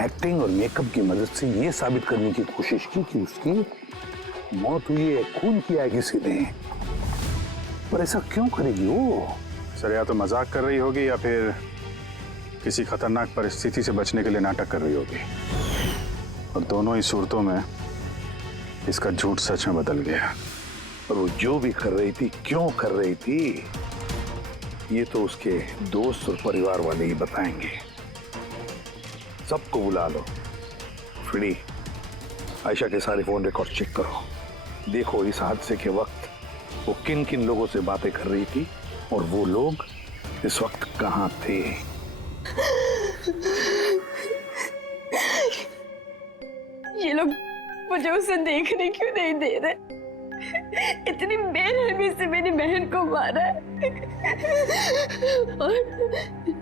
एक्टिंग और मेकअप की मदद से ये साबित करने की कोशिश की कि उसकी मौत हुई है, खून किया है किसी ने। पर ऐसा क्यों करेगी वो? सर, या तो मजाक कर रही होगी या फिर किसी खतरनाक परिस्थिति से बचने के लिए नाटक कर रही होगी। और दोनों ही सूरतों में इसका झूठ सच में बदल गया। और वो जो भी कर रही थी, क्यों कर रही थी, ये तो उसके दोस्त और परिवार वाले ही बताएंगे। सबको बुला लो। फ्री, आयशा के सारे फोन रिकॉर्ड चेक करो। देखो इस हादसे के वक्त वो किन किन लोगों से बातें कर रही थी और वो लोग इस वक्त कहाँ थे। ये लोग मुझे उसे देखने क्यों नहीं दे रहे? इतनी बेरहमी से मेरी बहन को मारा है। और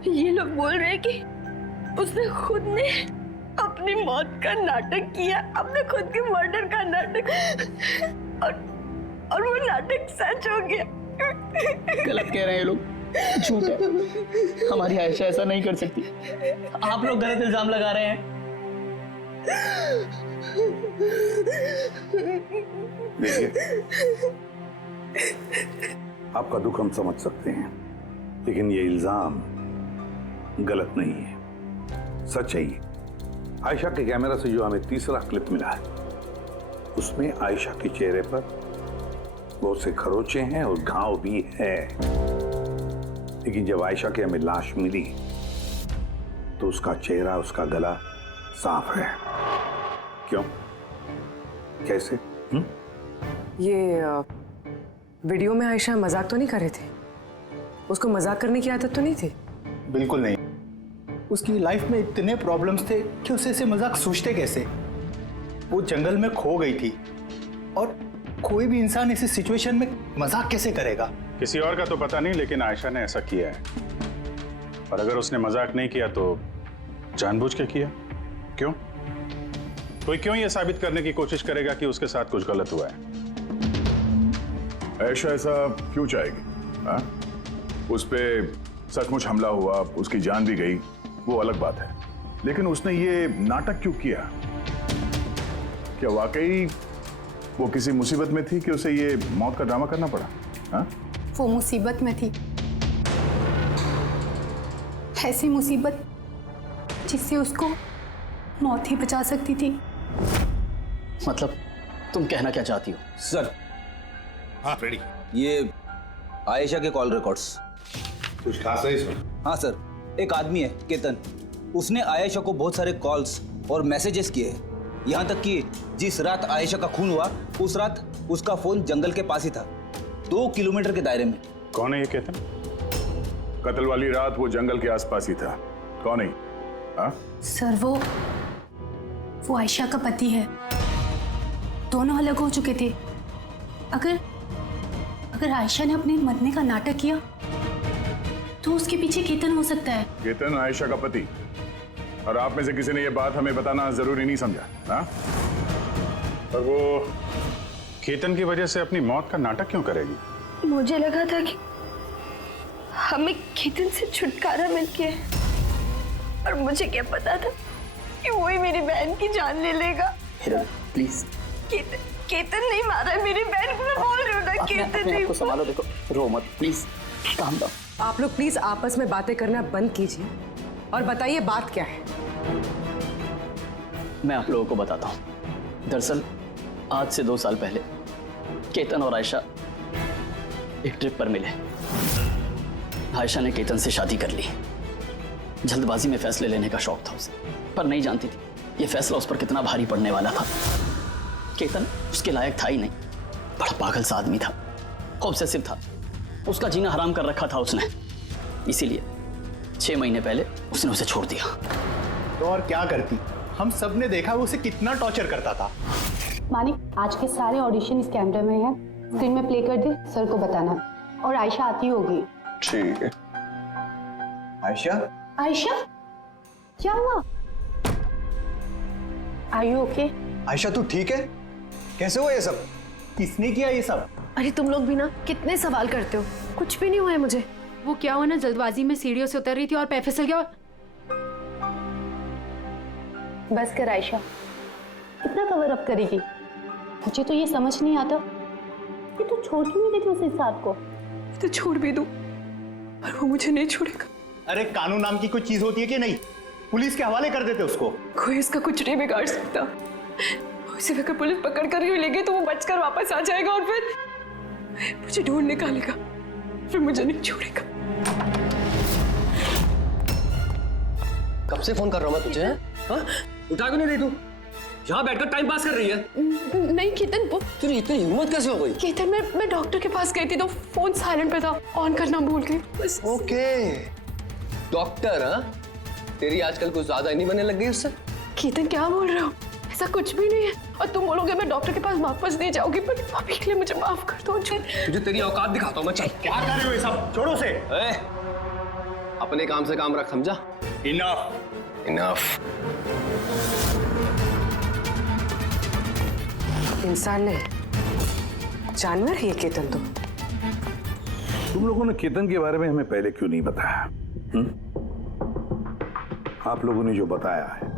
ये लोग बोल रहे हैं कि उसने खुद ने अपनी मौत का नाटक किया, अपने खुद के मर्डर का नाटक, और वो नाटक सच हो गया। गलत कह रहे हैं ये लोग, झूठ है। हमारी आयशा ऐसा नहीं कर सकती। आप लोग गलत इल्जाम लगा रहे हैं। देखिए, आपका दुख हम समझ सकते हैं, लेकिन ये इल्जाम गलत नहीं है, सच है ये। आयशा के कैमरा से जो हमें तीसरा क्लिप मिला है, उसमें आयशा के चेहरे पर बहुत से खरोचे हैं और घाव भी है। लेकिन जब आयशा की हमें लाश मिली तो उसका चेहरा, उसका गला साफ है। क्यों? कैसे? ये वीडियो में आयशा मजाक तो नहीं कर रहे थे? उसको मजाक करने की आदत तो नहीं थी? बिल्कुल नहीं। उसकी लाइफ में इतने प्रॉब्लम्स थे कि उसे ऐसे मजाक सोचते कैसे। वो जंगल में खो गई थी, और कोई भी इंसान ऐसी सिचुएशन में मजाक कैसे करेगा? किसी और का तो पता नहीं, लेकिन आयशा ने ऐसा किया है। और अगर उसने मजाक नहीं किया तो जानबूझ के किया। क्यों? कोई क्यों ये साबित करने की कोशिश करेगा कि उसके साथ कुछ गलत हुआ है? आयशा ऐसा क्यों चाहेगी? हाँ? उस पे सचमुच हमला हुआ, उसकी जान भी गई, वो अलग बात है। लेकिन उसने ये नाटक क्यों किया? क्या वाकई वो किसी मुसीबत में थी कि उसे ये मौत का ड्रामा करना पड़ा? हाँ? वो मुसीबत में थी, ऐसी मुसीबत जिससे उसको मौत ही बचा सकती थी। मतलब तुम कहना क्या चाहती हो? सर, हाँ रेडी। ये आयशा के कॉल रिकॉर्ड्स। कुछ खास है इसमें? हाँ सर, एक आदमी है केतन, उसने आयशा को बहुत सारे कॉल्स और मैसेजेस किए हैं। यहाँ तक कि जिस रात आयशा का खून हुआ, उस रात उसका फोन जंगल के पास ही था, 2 किलोमीटर के दायरे में। कौन है ये केतन? कत्ल वाली रात वो जंगल के आसपास ही था। कौन है? हाँ? सर, वो आयशा का पति है। दोनों अलग हो चुके थे। अगर आयशा ने अपने मरने का नाटक किया तो उसके पीछे केतन हो सकता है। केतन आयशा का पति, और आप में से किसी ने ये बात हमें बताना जरूरी नहीं समझा? हाँ? और वो केतन की वजह से अपनी मौत का नाटक क्यों करेगी? मुझे लगा था कि हमें केतन से छुटकारा मिल गया, और मुझे क्या पता था कि वही मेरी बहन की जान ले लेगा। प्लीज। केतन नहीं मारा है मेरी बहन को, मैं बोल रही हूँ ना, केतन नहीं। आपको संभालो, देखो, रो मत प्लीज, काम डाउन। आप लोग प्लीज आपस में बातें करना बंद कीजिए और बताइए बात क्या है। मैं आप लोगों को बताता हूँ। दरअसल आज से 2 साल पहले केतन और आयशा एक ट्रिप पर मिले। आयशा ने केतन से शादी कर ली। जल्दबाजी में फैसले लेने का शौक था उसे, पर नहीं जानती थी ये फैसला उस पर कितना भारी पड़ने वाला था। केतन उसके लायक था ही नहीं, बड़ा पागल सा आदमी था, ऑब्सेसिव था, उसका जीना हराम कर रखा था उसने। इसीलिए 6 महीने पहले उसने उसे छोड़ दिया। तो और क्या करती? हम सब ने देखा वो उसे कितना टॉर्चर करता था। मानिक, आज के सारे ऑडिशन इस कैमरे में हैं, स्क्रीन में प्ले कर दे, सर को बताना। और आयशा आती होगी। ठीक है। आयशा? आयशा, क्या हुआ? Are you okay? आयशा तू ठीक है? कैसे हुआ ये सब? किसने किया ये सब? अरे तुम लोग भी ना कितने सवाल करते हो, कुछ भी नहीं हुआ है मुझे। वो क्या हुआ ना, जल्दबाजी में सीढ़ियों से उतर रही थी और पैर फिसल गया। बस कर आयशा, कितना कवर अप करेगी? मुझे तो ये समझ नहीं आता कि तू छोड़ क्यों नहीं देती उस साथ को। तो छोड़ भी दूं, पर वो मुझे नहीं छोड़ेगा। अरे कानून नाम की कोई चीज होती है कि नहीं? पुलिस के हवाले कर देते उसको। कोई इसका कुछ नहीं बिगाड़ सकता। उसे अगर पुलिस पकड़ कर ही लेगी तो वो बचकर वापस आ जाएगा और फिर मुझे ढूंढ निकालेगा, फिर मुझे नहीं छोड़ेगा। कब से फोन कर रहा हूँ मैं तुझे? हाँ? उठा क्यों नहीं रही तू? यहाँ बैठकर टाइम पास कर रही है। नहीं केतन, तुझे इतनी हिम्मत कैसे हो गई? केतन, मैं डॉक्टर के पास गई थी तो फोन साइलेंट पे था, ऑन करना भूल गई। Okay, doctor? हाँ, तेरी आजकल कुछ ज्यादा ही नहीं बनने लग गई उससे। केतन क्या बोल रहे हो? ऐसा कुछ भी नहीं है। और तुम बोलोगे मैं डॉक्टर के पास वापस नहीं जाऊंगी, पर अभी के लिए मुझे माफ कर दो। तुझे तेरी औकात दिखाता हूँ मैं। चल। क्या कर रहे हो ये सब? छोड़ो से। अपने काम से काम रख, समझा? इनफ। इनफ। इंसान नहीं, जानवर है ये केतन तो। तुम लोगों ने केतन के बारे में हमें पहले क्यों नहीं बताया? आप लोगों ने जो बताया है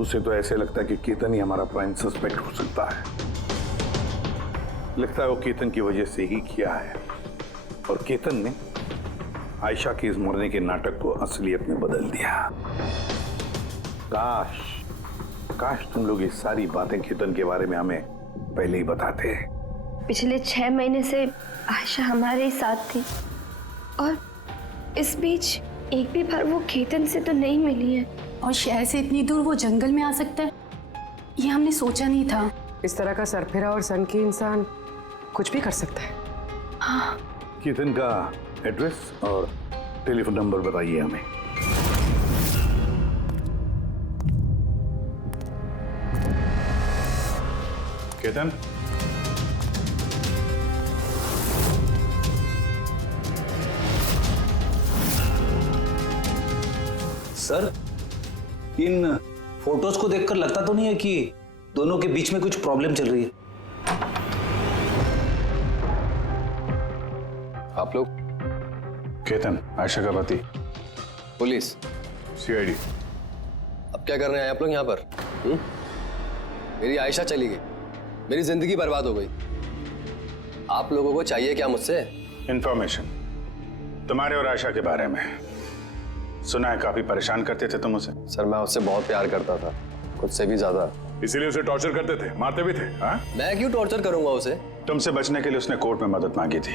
उससे तो ऐसे लगता है कि केतन ही हमारा प्राइम सस्पेक्ट हो सकता है। लगता है वो केतन की वजह से ही किया है और केतन ने आयशा के इस मरने के नाटक को असलियत में बदल दिया। काश तुम लोग ये सारी बातें केतन के बारे में हमें पहले ही बताते। पिछले 6 महीने से आयशा हमारे ही साथ थी और इस बीच एक भी बार वो केतन से तो नहीं मिली है। और शहर से इतनी दूर वो जंगल में आ सकता है, ये हमने सोचा नहीं था। इस तरह का सरफेरा और सन की इंसान कुछ भी कर सकता है। हाँ। केतन का एड्रेस और टेलीफोन नंबर बताइए हमें। केतन, सर, इन फोटोज को देखकर लगता तो नहीं है कि दोनों के बीच में कुछ प्रॉब्लम चल रही है? आप लोग? केतन, आयशा का पति। Police, CID. अब क्या कर रहे हैं आप लोग यहाँ पर? मेरी आयशा चली गई, मेरी जिंदगी बर्बाद हो गई। आप लोगों को चाहिए क्या मुझसे? इंफॉर्मेशन तुम्हारे और आयशा के बारे में। सुना है काफी परेशान करते थे तुम उसे। सर, मैं उससे बहुत प्यार करता था, खुद से भी ज्यादा। इसीलिए उसे टॉर्चर करते थे, मारते भी थे? हाँ? मैं क्यों टॉर्चर करूंगा उसे? तुमसे बचने के लिए उसने कोर्ट में मदद मांगी थी,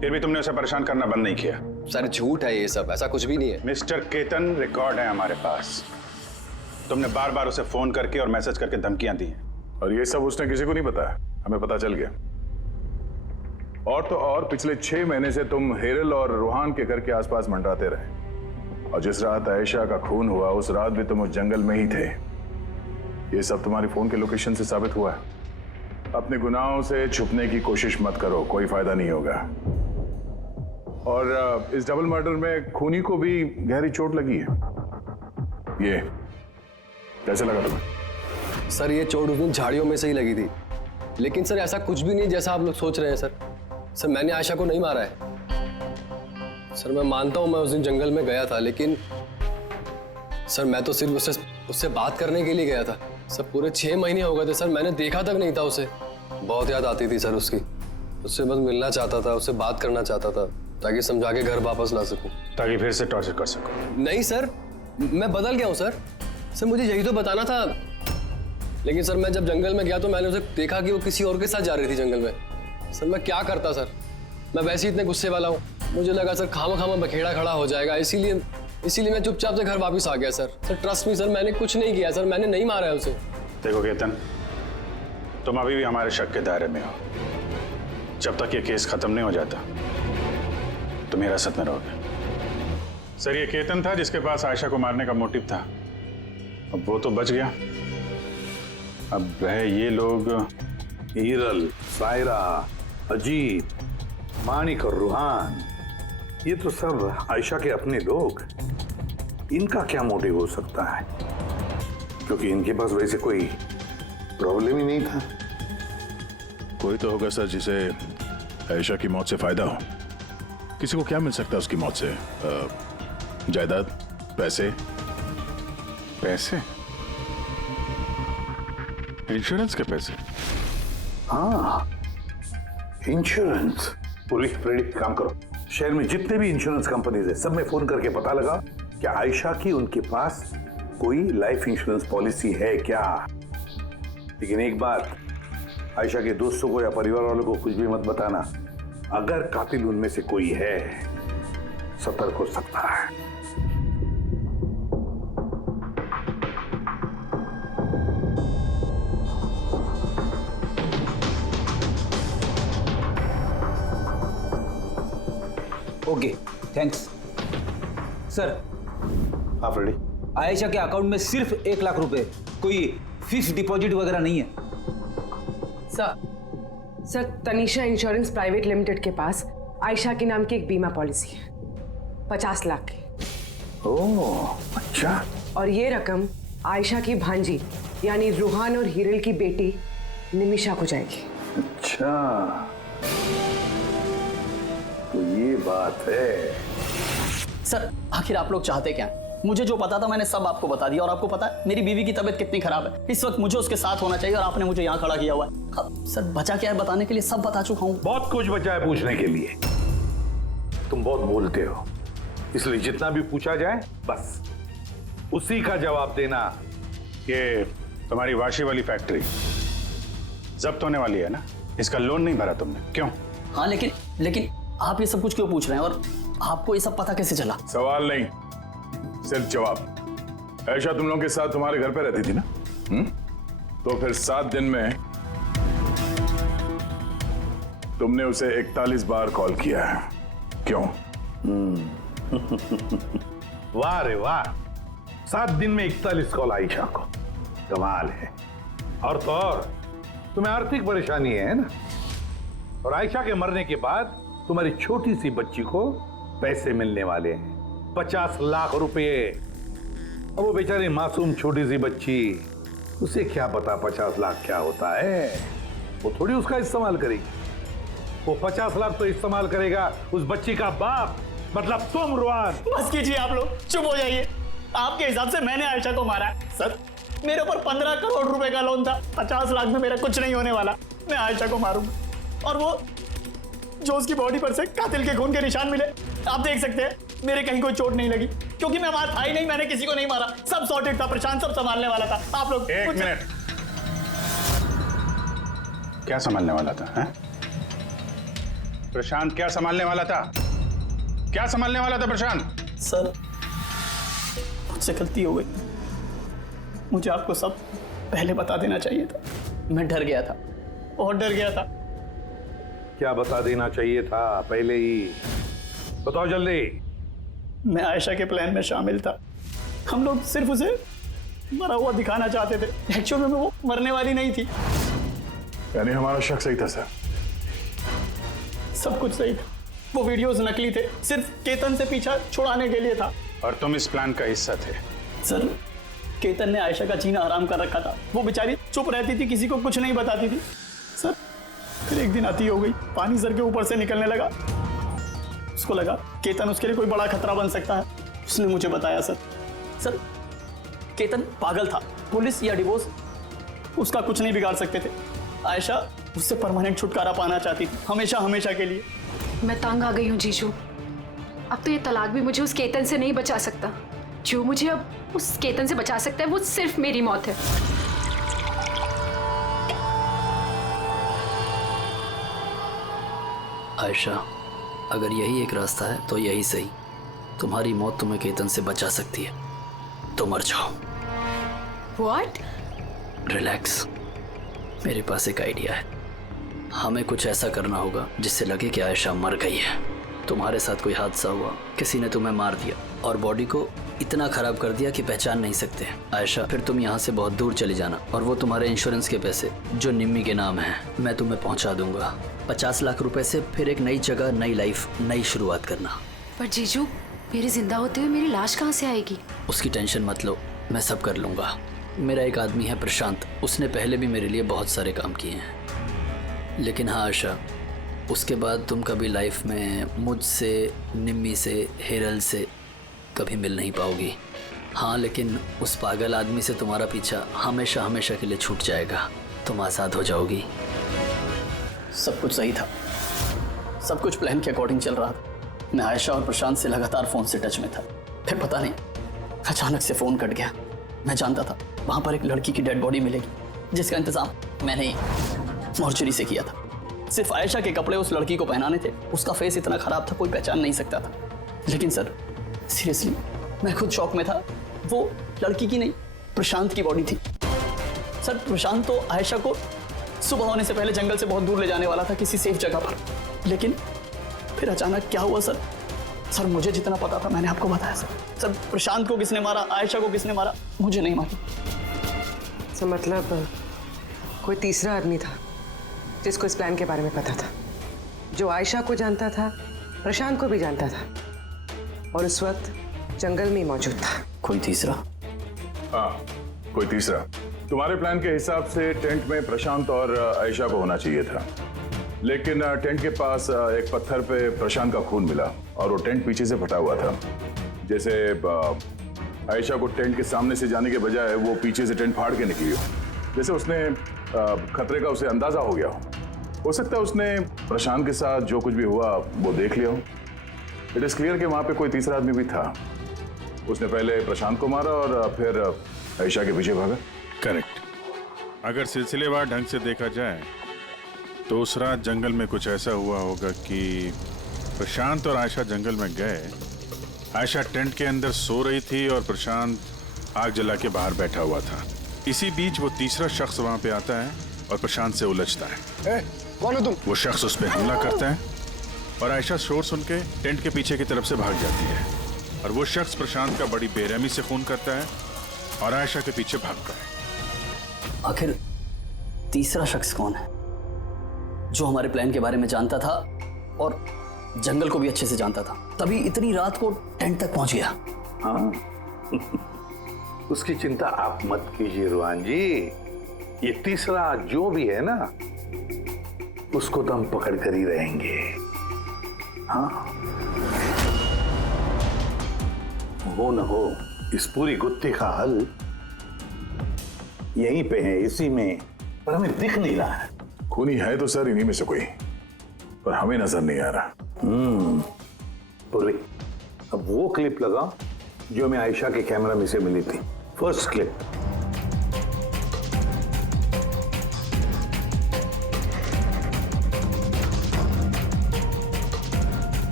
फिर भी तुमने उसे परेशान करना बंद नहीं किया। सर, झूठ है ये सब, ऐसा कुछ भी नहीं है। मिस्टर केतन, रिकॉर्ड है हमारे पास। तुमने बार बार उसे फोन करके और मैसेज करके धमकियां दी हैं। और ये सब उसने किसी को नहीं बताया, हमें पता चल गया। और तो और पिछले 6 महीने से तुम हेरल और रूहान के घर के आसपास मंडराते रहे और जिस रात आयशा का खून हुआ उस रात भी तुम उस जंगल में ही थे। ये सब तुम्हारी फोन के लोकेशन से साबित हुआ है। अपने गुनाहों से छुपने की कोशिश मत करो, कोई फायदा नहीं होगा। और इस डबल मर्डर में खूनी को भी गहरी चोट लगी है। ये कैसे लगा तुम्हें? सर, ये चोट उस दिन झाड़ियों में से ही लगी थी, लेकिन सर ऐसा कुछ भी नहीं जैसा आप लोग सोच रहे हैं। सर, मैंने आयशा को नहीं मारा है। सर, मैं मानता हूं मैं उस दिन जंगल में गया था, लेकिन सर मैं तो सिर्फ उससे बात करने के लिए गया था। सर, पूरे 6 महीने हो गए थे सर, मैंने देखा तक नहीं था उसे। बहुत याद आती थी सर उसकी। उससे बस मिलना चाहता था, उससे बात करना चाहता था ताकि समझा के घर वापस ला सकूं, ताकि फिर से टॉर्चर कर सकूं। नहीं सर, मैं बदल गया हूं सर। मुझे यही तो बताना था। लेकिन सर, मैं जब जंगल में गया तो मैंने उसे देखा कि वो किसी और के साथ जा रही थी जंगल में। सर, मैं क्या करता सर, मैं वैसे ही इतने गुस्से वाला हूँ। मुझे लगा सर खामा बखेड़ा खड़ा हो जाएगा, इसीलिए मैं चुपचाप से घर वापस आ गया सर। ट्रस्ट मी सर, मैंने कुछ नहीं किया सर, मैंने नहीं मारा है उसे। देखो केतन, तुम अभी भी हमारे शक के दायरे में हो। जब तक ये केस खत्म नहीं हो जाता तुम हिरासत में रहोगे। सर, ये केतन था जिसके पास आयशा को मारने का मोटिव था। अब वो तो बच गया, अब रहे ये लोग हीरल, सायरा, अजीत, मानिक और रूहान। ये तो सब आयशा के अपने लोग। इनका क्या मोटिव हो सकता है? क्योंकि इनके पास वैसे कोई प्रॉब्लम ही नहीं था। कोई तो होगा सर जिसे आयशा की मौत से फायदा हो। किसी को क्या मिल सकता है उसकी मौत से? जायदाद, पैसे? इंश्योरेंस के पैसे? हाँ, इंश्योरेंस। पूरी प्रेडिक्ट काम करो, शहर में जितने भी इंश्योरेंस कंपनीज है सब में फोन करके पता लगा कि आयशा की उनके पास कोई लाइफ इंश्योरेंस पॉलिसी है क्या। लेकिन एक बात, आयशा के दोस्तों को या परिवार वालों को कुछ भी मत बताना। अगर कातिल उनमें से कोई है, सतर्क हो सकता है। Okay, thanks sir. आप रेडी? आयशा के अकाउंट में सिर्फ 1 लाख रुपए, कोई फिक्स डिपॉजिट वगैरह नहीं है। Sir, Tanisha insurance private limited के पास आयशा के नाम की एक बीमा पॉलिसी है 50 लाख की। ओह, अच्छा। और ये रकम आयशा की भांजी यानी रूहान और हीरल की बेटी निमिषा को जाएगी। अच्छा, तो ये बात है। सर आखिर आप लोग चाहते क्या? मुझे जो पता था मैंने सब आपको बता दिया, और आपको पता है मेरी बीवी की तबीयत कितनी खराब है। इस वक्त मुझे उसके साथ होना चाहिए और आपने मुझे यहाँ खड़ा किया हुआ है। अब सर बचा क्या है बताने के लिए? सब बता चुका हूँ। बहुत कुछ बचा है पूछने के लिए। तुम बहुत बोलते हो, इसलिए जितना भी पूछा जाए बस उसी का जवाब देना। ये तुम्हारी वाशी वाली फैक्ट्री जब्त होने वाली है ना? इसका लोन नहीं भरा तुमने, क्यों? हाँ लेकिन आप ये सब कुछ क्यों पूछ रहे हैं, और आपको ये सब पता कैसे चला? सवाल नहीं, सिर्फ जवाब। आयशा तुम लोगों के साथ तुम्हारे घर पे रहती थी ना? तो फिर 7 दिन में तुमने उसे 41 बार कॉल किया है, क्यों? वाह रे वाह, 7 दिन में 41 कॉल आयशा को, कमाल है। और तो और तुम्हें आर्थिक परेशानी है ना, और आयशा के मरने के बाद तुम्हारी छोटी सी बच्ची को पैसे मिलने वाले हैं, 50 लाख रुपए। अब वो बेचारी मासूम छोटी सी बच्ची, उसे क्या पता 50 लाख क्या होता है? वो थोड़ी उसका इस्तेमाल करेगी। वो 50 लाख तो इस्तेमाल करेगा उस बच्ची का बाप, मतलब तुम रुआन। बस कीजिए आप लोग, चुप हो जाइए। आपके हिसाब से मैंने आयशा को मारा है? सर मेरे ऊपर 15 करोड़ रुपए का लोन था, 50 लाख में मेरा कुछ नहीं होने वाला। मैं आयशा को मारूंगा, और वो जो उसकी बॉडी पर से कातिल के खून के निशान मिले, आप देख सकते हैं मेरे कहीं कोई चोट नहीं लगी, क्योंकि मैं मार था ही नहीं, मैंने किसी को नहीं मारा, सब सॉर्टेड था, प्रशांत सब संभालने वाला था। आप लोग एक मिनट, क्या संभालने वाला था? है? प्रशांत क्या संभालने वाला था? क्या संभालने वाला था प्रशांत? सर मुझसे गलती हो गई, मुझे आपको सब पहले बता देना चाहिए था। मैं डर गया था, बहुत डर गया था। क्या बता देना चाहिए था पहले ही? बताओ जल्दी। मैं आयशा के प्लान में शामिल था। हम लोग सिर्फ उसे मरा हुआ दिखाना चाहते थे, एक्चुअल में वो मरने वाली नहीं थी। यानी हमारा शक सही था सर? सब कुछ सही था, वो वीडियोस नकली थे, सिर्फ केतन से पीछा छुड़ाने के लिए था। और तुम इस प्लान का हिस्सा थे? सर केतन ने आयशा का जीना आराम कर रखा था, वो बेचारी चुप रहती थी, किसी को कुछ नहीं बताती थी। सर फिर एक दिन आती हो गई, पानी सर के ऊपर से निकलने लगा, उसको लगा केतन उसके लिए कोई बड़ा खतरा बन सकता है, उसने मुझे बताया। सर केतन पागल था, पुलिस या डिवोर्स उसका कुछ नहीं बिगाड़ सकते थे। आयशा उससे परमानेंट छुटकारा पाना चाहती थी, हमेशा हमेशा के लिए। मैं तंग आ गई हूँ जीजू, अब तो ये तलाक भी मुझे उस केतन से नहीं बचा सकता। जो मुझे अब उस केतन से बचा सकता है वो सिर्फ मेरी मौत है। आयशा अगर यही एक रास्ता है तो यही सही। तुम्हारी मौत तुम्हें केतन से बचा सकती है, तो मर जाओ। What? रिलैक्स, मेरे पास एक आइडिया है। हमें कुछ ऐसा करना होगा जिससे लगे कि आयशा मर गई है। तुम्हारे साथ कोई हादसा हुआ, किसी ने तुम्हें मार दिया और बॉडी को इतना खराब कर दिया कि पहचान नहीं सकते। आयशा फिर तुम यहाँ से बहुत दूर चली जाना, और वो तुम्हारे इंश्योरेंस के पैसे जो निम्मी के नाम है मैं तुम्हें पहुँचा दूंगा। 50 लाख रुपए से फिर एक नई जगह, नई लाइफ, नई शुरुआत करना। पर जीजू मेरे जिंदा होते हुए मेरी लाश कहाँ से आएगी? उसकी टेंशन मत लो, मैं सब कर लूँगा। मेरा एक आदमी है प्रशांत, उसने पहले भी मेरे लिए बहुत सारे काम किए हैं। लेकिन हाँ आशा, उसके बाद तुम कभी लाइफ में मुझसे, निम्मी से, हेरल से कभी मिल नहीं पाओगी। हाँ लेकिन उस पागल आदमी से तुम्हारा पीछा हमेशा हमेशा के लिए छूट जाएगा, तुम आज़ाद हो जाओगी। सब कुछ सही था, सब कुछ प्लान के अकॉर्डिंग चल रहा था। मैं आयशा और प्रशांत से लगातार फ़ोन से टच में था, फिर पता नहीं अचानक से फ़ोन कट गया। मैं जानता था वहाँ पर एक लड़की की डेड बॉडी मिलेगी, जिसका इंतज़ाम मैंने ही मॉर्चरी से किया था। सिर्फ आयशा के कपड़े उस लड़की को पहनाने थे, उसका फेस इतना ख़राब था कोई पहचान नहीं सकता था। लेकिन सर सीरियसली मैं खुद शॉक में था, वो लड़की की नहीं प्रशांत की बॉडी थी। सर प्रशांत तो आयशा को सुबह होने से पहले जंगल से बहुत दूर ले जाने वाला था किसी सेफ जगह पर, लेकिन फिर अचानक क्या हुआ सर? सर मुझे जितना पता था मैंने आपको बताया सर। सर प्रशांत को किसने मारा, आयशा को किसने मारा, मुझे नहीं मालूम। तो मतलब कोई तीसरा आदमी था जिसको इस प्लान के बारे में पता था, जो आयशा को जानता था, प्रशांत को भी जानता था, और उस वक्त जंगल में ही मौजूद था। कोई तीसरा? हाँ कोई तीसरा, तुम्हारे प्लान के हिसाब से टेंट में प्रशांत और आयशा को होना चाहिए था, लेकिन टेंट के पास एक पत्थर पे प्रशांत का खून मिला और वो टेंट पीछे से फटा हुआ था। जैसे आयशा को टेंट के सामने से जाने के बजाय वो पीछे से टेंट फाड़ के निकली हो, जैसे उसने खतरे का उसे अंदाजा हो गया हो सकता है उसने प्रशांत के साथ जो कुछ भी हुआ वो देख लिया हो। इट इज क्लियर कि वहां पे कोई तीसरा आदमी भी था। उसने पहले प्रशांत को मारा और फिर आयशा के पीछे भागा। करेक्ट। अगर सिलसिलेवार ढंग से देखा जाए तो उस रात जंगल में कुछ ऐसा हुआ होगा कि प्रशांत और आयशा जंगल में गए। आयशा टेंट के अंदर सो रही थी और प्रशांत आग जला के बाहर बैठा हुआ था। इसी बीच वो तीसरा शख्स वहां पे आता है और प्रशांत से उलझता है। कौन हो तुम? वो शख्स उस पर हमला करता है और आयशा शोर सुन के टेंट के पीछे की तरफ से भाग जाती है और वो शख्स प्रशांत का बड़ी बेरहमी से खून करता है और आयशा के पीछे भागता है। आखिर तीसरा शख्स कौन है जो हमारे प्लान के बारे में जानता था और जंगल को भी अच्छे से जानता था, तभी इतनी रात को टेंट तक पहुंच गया? हाँ उसकी चिंता आप मत कीजिए रुहान जी। ये तीसरा जो भी है ना उसको तो हम पकड़ कर ही रहेंगे। हाँ हो न हो इस पूरी गुत्थी का हल यहीं पे है, इसी में, पर हमें दिख नहीं रहा है। खूनी है तो सर इन्हीं में से कोई, पर हमें नजर नहीं आ रहा। पूर्वी अब वो क्लिप लगा जो हमें आयशा के कैमरा में से मिली थी, फर्स्ट क्लिप।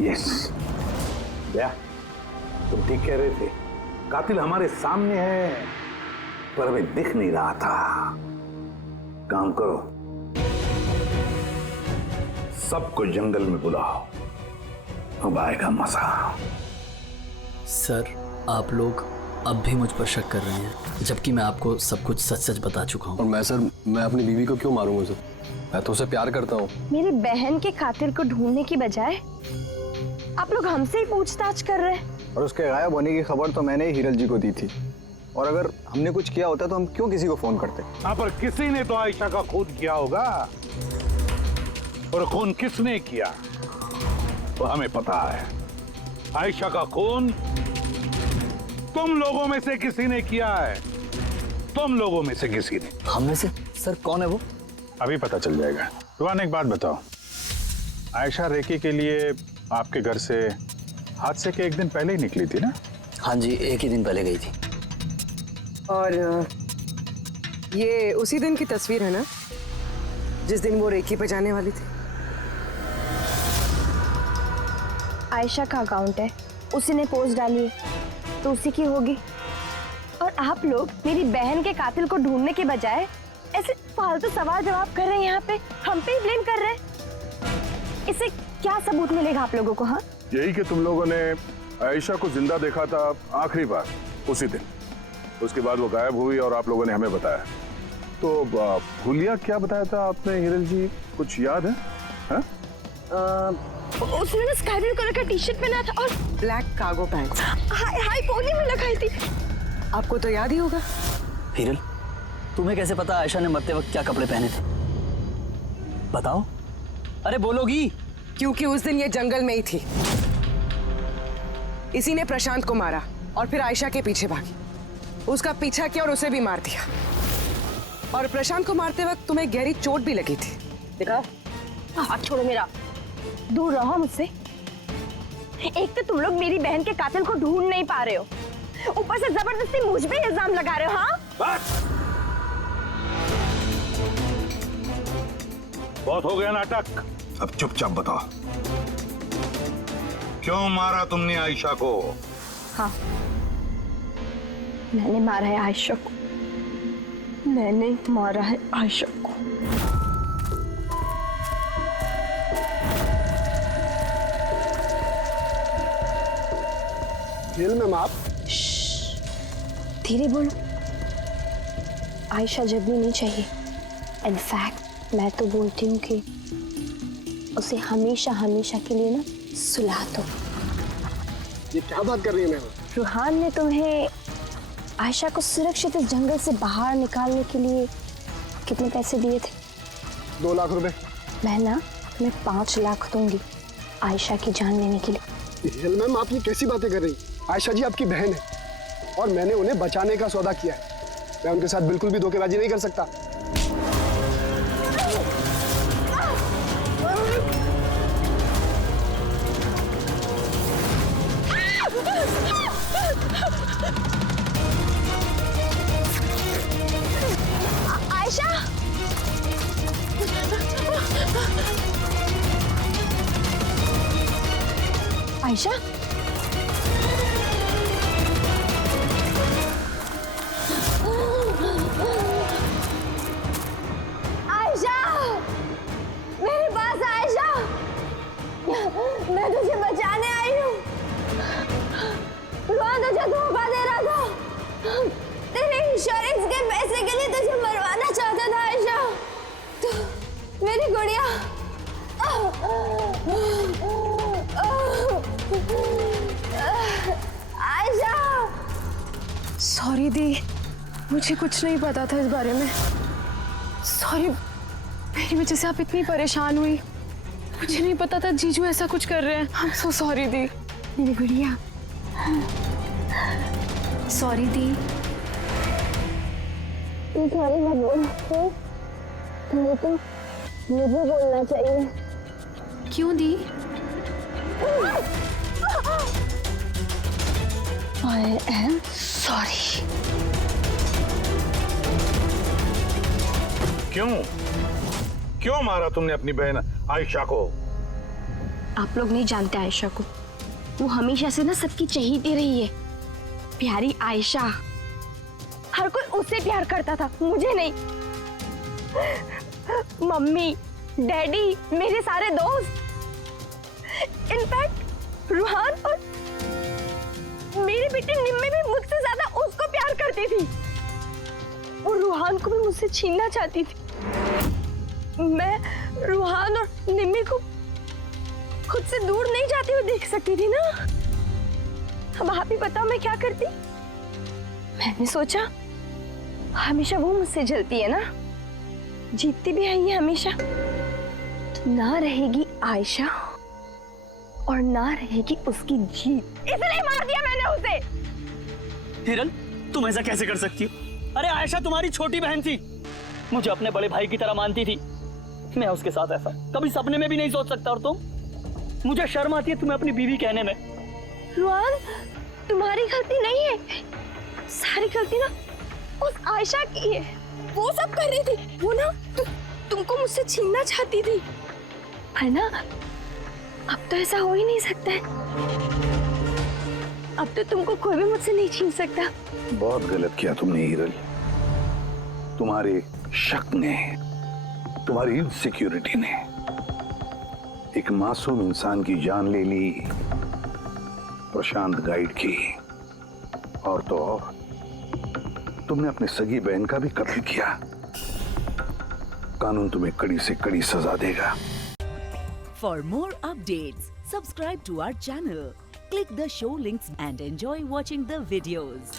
यस भैया तुम ठीक कह रहे थे, कातिल हमारे सामने है पर हमें दिख नहीं रहा था। काम करो, सबको जंगल में बुलाओ, अब आएगा मजा। सर आप लोग अब भी मुझ पर शक कर रहे हैं जबकि मैं आपको सब कुछ सच सच बता चुका हूँ। और मैं सर, मैं अपनी बीवी को क्यों मारूंगा सर? मैं तो उसे प्यार करता हूँ। मेरी बहन के कातिल को ढूंढने की बजाय आप लोग हमसे ही पूछताछ कर रहे हैं। और उसके गायब होने की खबर तो मैंने ही हिरल जी को दी थी, और अगर हमने कुछ किया होता तो हम क्यों किसी को फोन करते? हाँ पर किसी ने तो आयशा का खून किया होगा, और खून किसने किया वो हमें पता है। आयशा का खून तुम लोगों में से किसी ने किया है, तुम लोगों में से किसी ने। हम में से? सर कौन है वो? अभी पता चल जाएगा। रुहान एक बात बताओ, आयशा रेकी के लिए आपके घर से हादसे के एक दिन पहले ही निकली थी ना? हाँ जी, एक ही दिन पहले गई थी। और ये उसी दिन की तस्वीर है ना जिस दिन वो रेकी पे जाने वाली थी? आयशा का अकाउंट है, उसी ने पोस्ट डाली है तो उसी की होगी। और आप लोग मेरी बहन के कातिल को ढूंढने के बजाय ऐसे फालतू सवाल जवाब कर रहे हैं, यहाँ पे हम पे ही ब्लेम कर रहे हैं। इससे क्या सबूत मिलेगा आप लोगों को? हाँ यही कि तुम लोगों ने आयशा को जिंदा देखा था आखिरी बार उसी दिन, उसके बाद वो गायब हुई और आप लोगों ने हमें बताया। तो भूलिया क्या बताया था आपने हिरल जी, कुछ याद है? हा? उसने ना स्काई ब्लू कलर का टी शर्ट पहना था और black cargo pants high pony में लगाई थी। आपको तो याद ही होगा। हिरल तुम्हें कैसे पता आयशा ने मरते वक्त क्या कपड़े पहने थे? बताओ, अरे बोलोगी? क्योंकि उस दिन ये जंगल में ही थी। इसी ने प्रशांत को मारा और फिर आयशा के पीछे भागी, उसका पीछा किया और उसे भी मार दिया। और प्रशांत को मारते वक्त तुम्हें गहरी चोट भी लगी थी। देखा, हाथ छोड़ो मेरा, दूर रहो मुझसे। एक तो तुम लोग मेरी बहन के कातिल को ढूंढ नहीं पा रहे हो, ऊपर से जबरदस्ती मुझ पे इल्जाम लगा रहे हो। हाँ बहुत हो गया नाटक, अब चुपचाप बताओ क्यों मारा तुमने आयशा को? हाँ मैंने मारा है आयशा को, मैंने मारा है आयशा को। जेल में आप धीरे बोलो, आयशा जगनी नहीं चाहिए। इनफैक्ट मैं तो बोलती हूँ कि उसे हमेशा हमेशा के लिए ना सुला दो। ये क्या बात कर रही है मैम? रूहान ने तुम्हें आयशा को सुरक्षित इस जंगल से बाहर निकालने के लिए कितने पैसे दिए थे? 2 लाख रुपए। मैं ना तुम्हें 5 लाख दूंगी आयशा की जान लेने के लिए। हिरल मैम, आप ये कैसी बातें कर रही? आयशा जी आपकी बहन है और मैंने उन्हें बचाने का सौदा किया है। मैं उनके साथ बिल्कुल भी धोखेबाजी नहीं कर सकता। आयशा! आयशा? आयशा! मेरे पास आयशा! मैं तुझे बचाने आई हूँ। रूहान तुझे धोखा दे रहा था। तेरे इंश्योरेंस के पैसे के लिए तुझे मरवाना चाहता था आयशा। तो मेरी गुड़िया। आयशा! सॉरी दी, मुझे कुछ नहीं पता था इस बारे में। सॉरी, मेरी वजह से आप इतनी परेशान हुई। मुझे नहीं पता था जीजू ऐसा कुछ कर रहे हैं। I'm so sorry दी। मेरी गुड़िया। सॉरी दी। तू सॉरी मत बोल। तुम्हें तो मुझे बोलना चाहिए। क्यों दी? I am sorry. क्यों मारा तुमने अपनी बहन आयशा को? आप लोग नहीं जानते आयशा को। वो हमेशा से ना सबकी चहेती रही है। प्यारी आयशा। हर कोई उससे प्यार करता था, मुझे नहीं। मम्मी, डैडी, मेरे सारे दोस्त, इनफैक्ट रूहान और मेरी बेटी निम्मी भी मुझसे ज्यादा उसको प्यार करती थी। वो रूहान को भी मुझसे छीनना चाहती थी। मैं रूहान और निम्मी को खुद से दूर नहीं जाती हुई देख सकती थी ना। अब आप ही बताओ मैं क्या करती? मैंने सोचा हमेशा वो मुझसे जलती है ना, जीतती भी है ये हमेशा। तो ना रहेगी आयशा और ना रहेगी उसकी जीत। इसलिए मार दिया मैंने उसे। हिरल, तुम ऐसा कैसे कर सकती हो? अरे आयशा तुम्हारी छोटी बहन थी, मुझे अपने बड़े भाई की तरह मानती थी। मैं उसके साथ ऐसा कभी सपने में भी नहीं सोच सकता। और तुम, मुझे शर्म आती है तुम्हें अपनी बीवी कहने में। रुआन, तुम्हारी गलती नहीं है, सारी गलती ना उस आयशा की है। वो सब कर रही थी, वो ना तुमको मुझसे छीनना चाहती थी, है ना? अब तो ऐसा हो ही नहीं सकता है। अब तो तुमको कोई भी मुझसे नहीं छीन सकता। बहुत गलत किया तुमने हिरल। तुम्हारे शक ने, तुम्हारी इनसिक्योरिटी ने एक मासूम इंसान की जान ले ली, प्रशांत गाइड की। और तो और तुमने अपनी सगी बहन का भी कत्ल किया। कानून तुम्हें कड़ी से कड़ी सजा देगा। For more updates, subscribe to our channel, click the show links and enjoy watching the videos.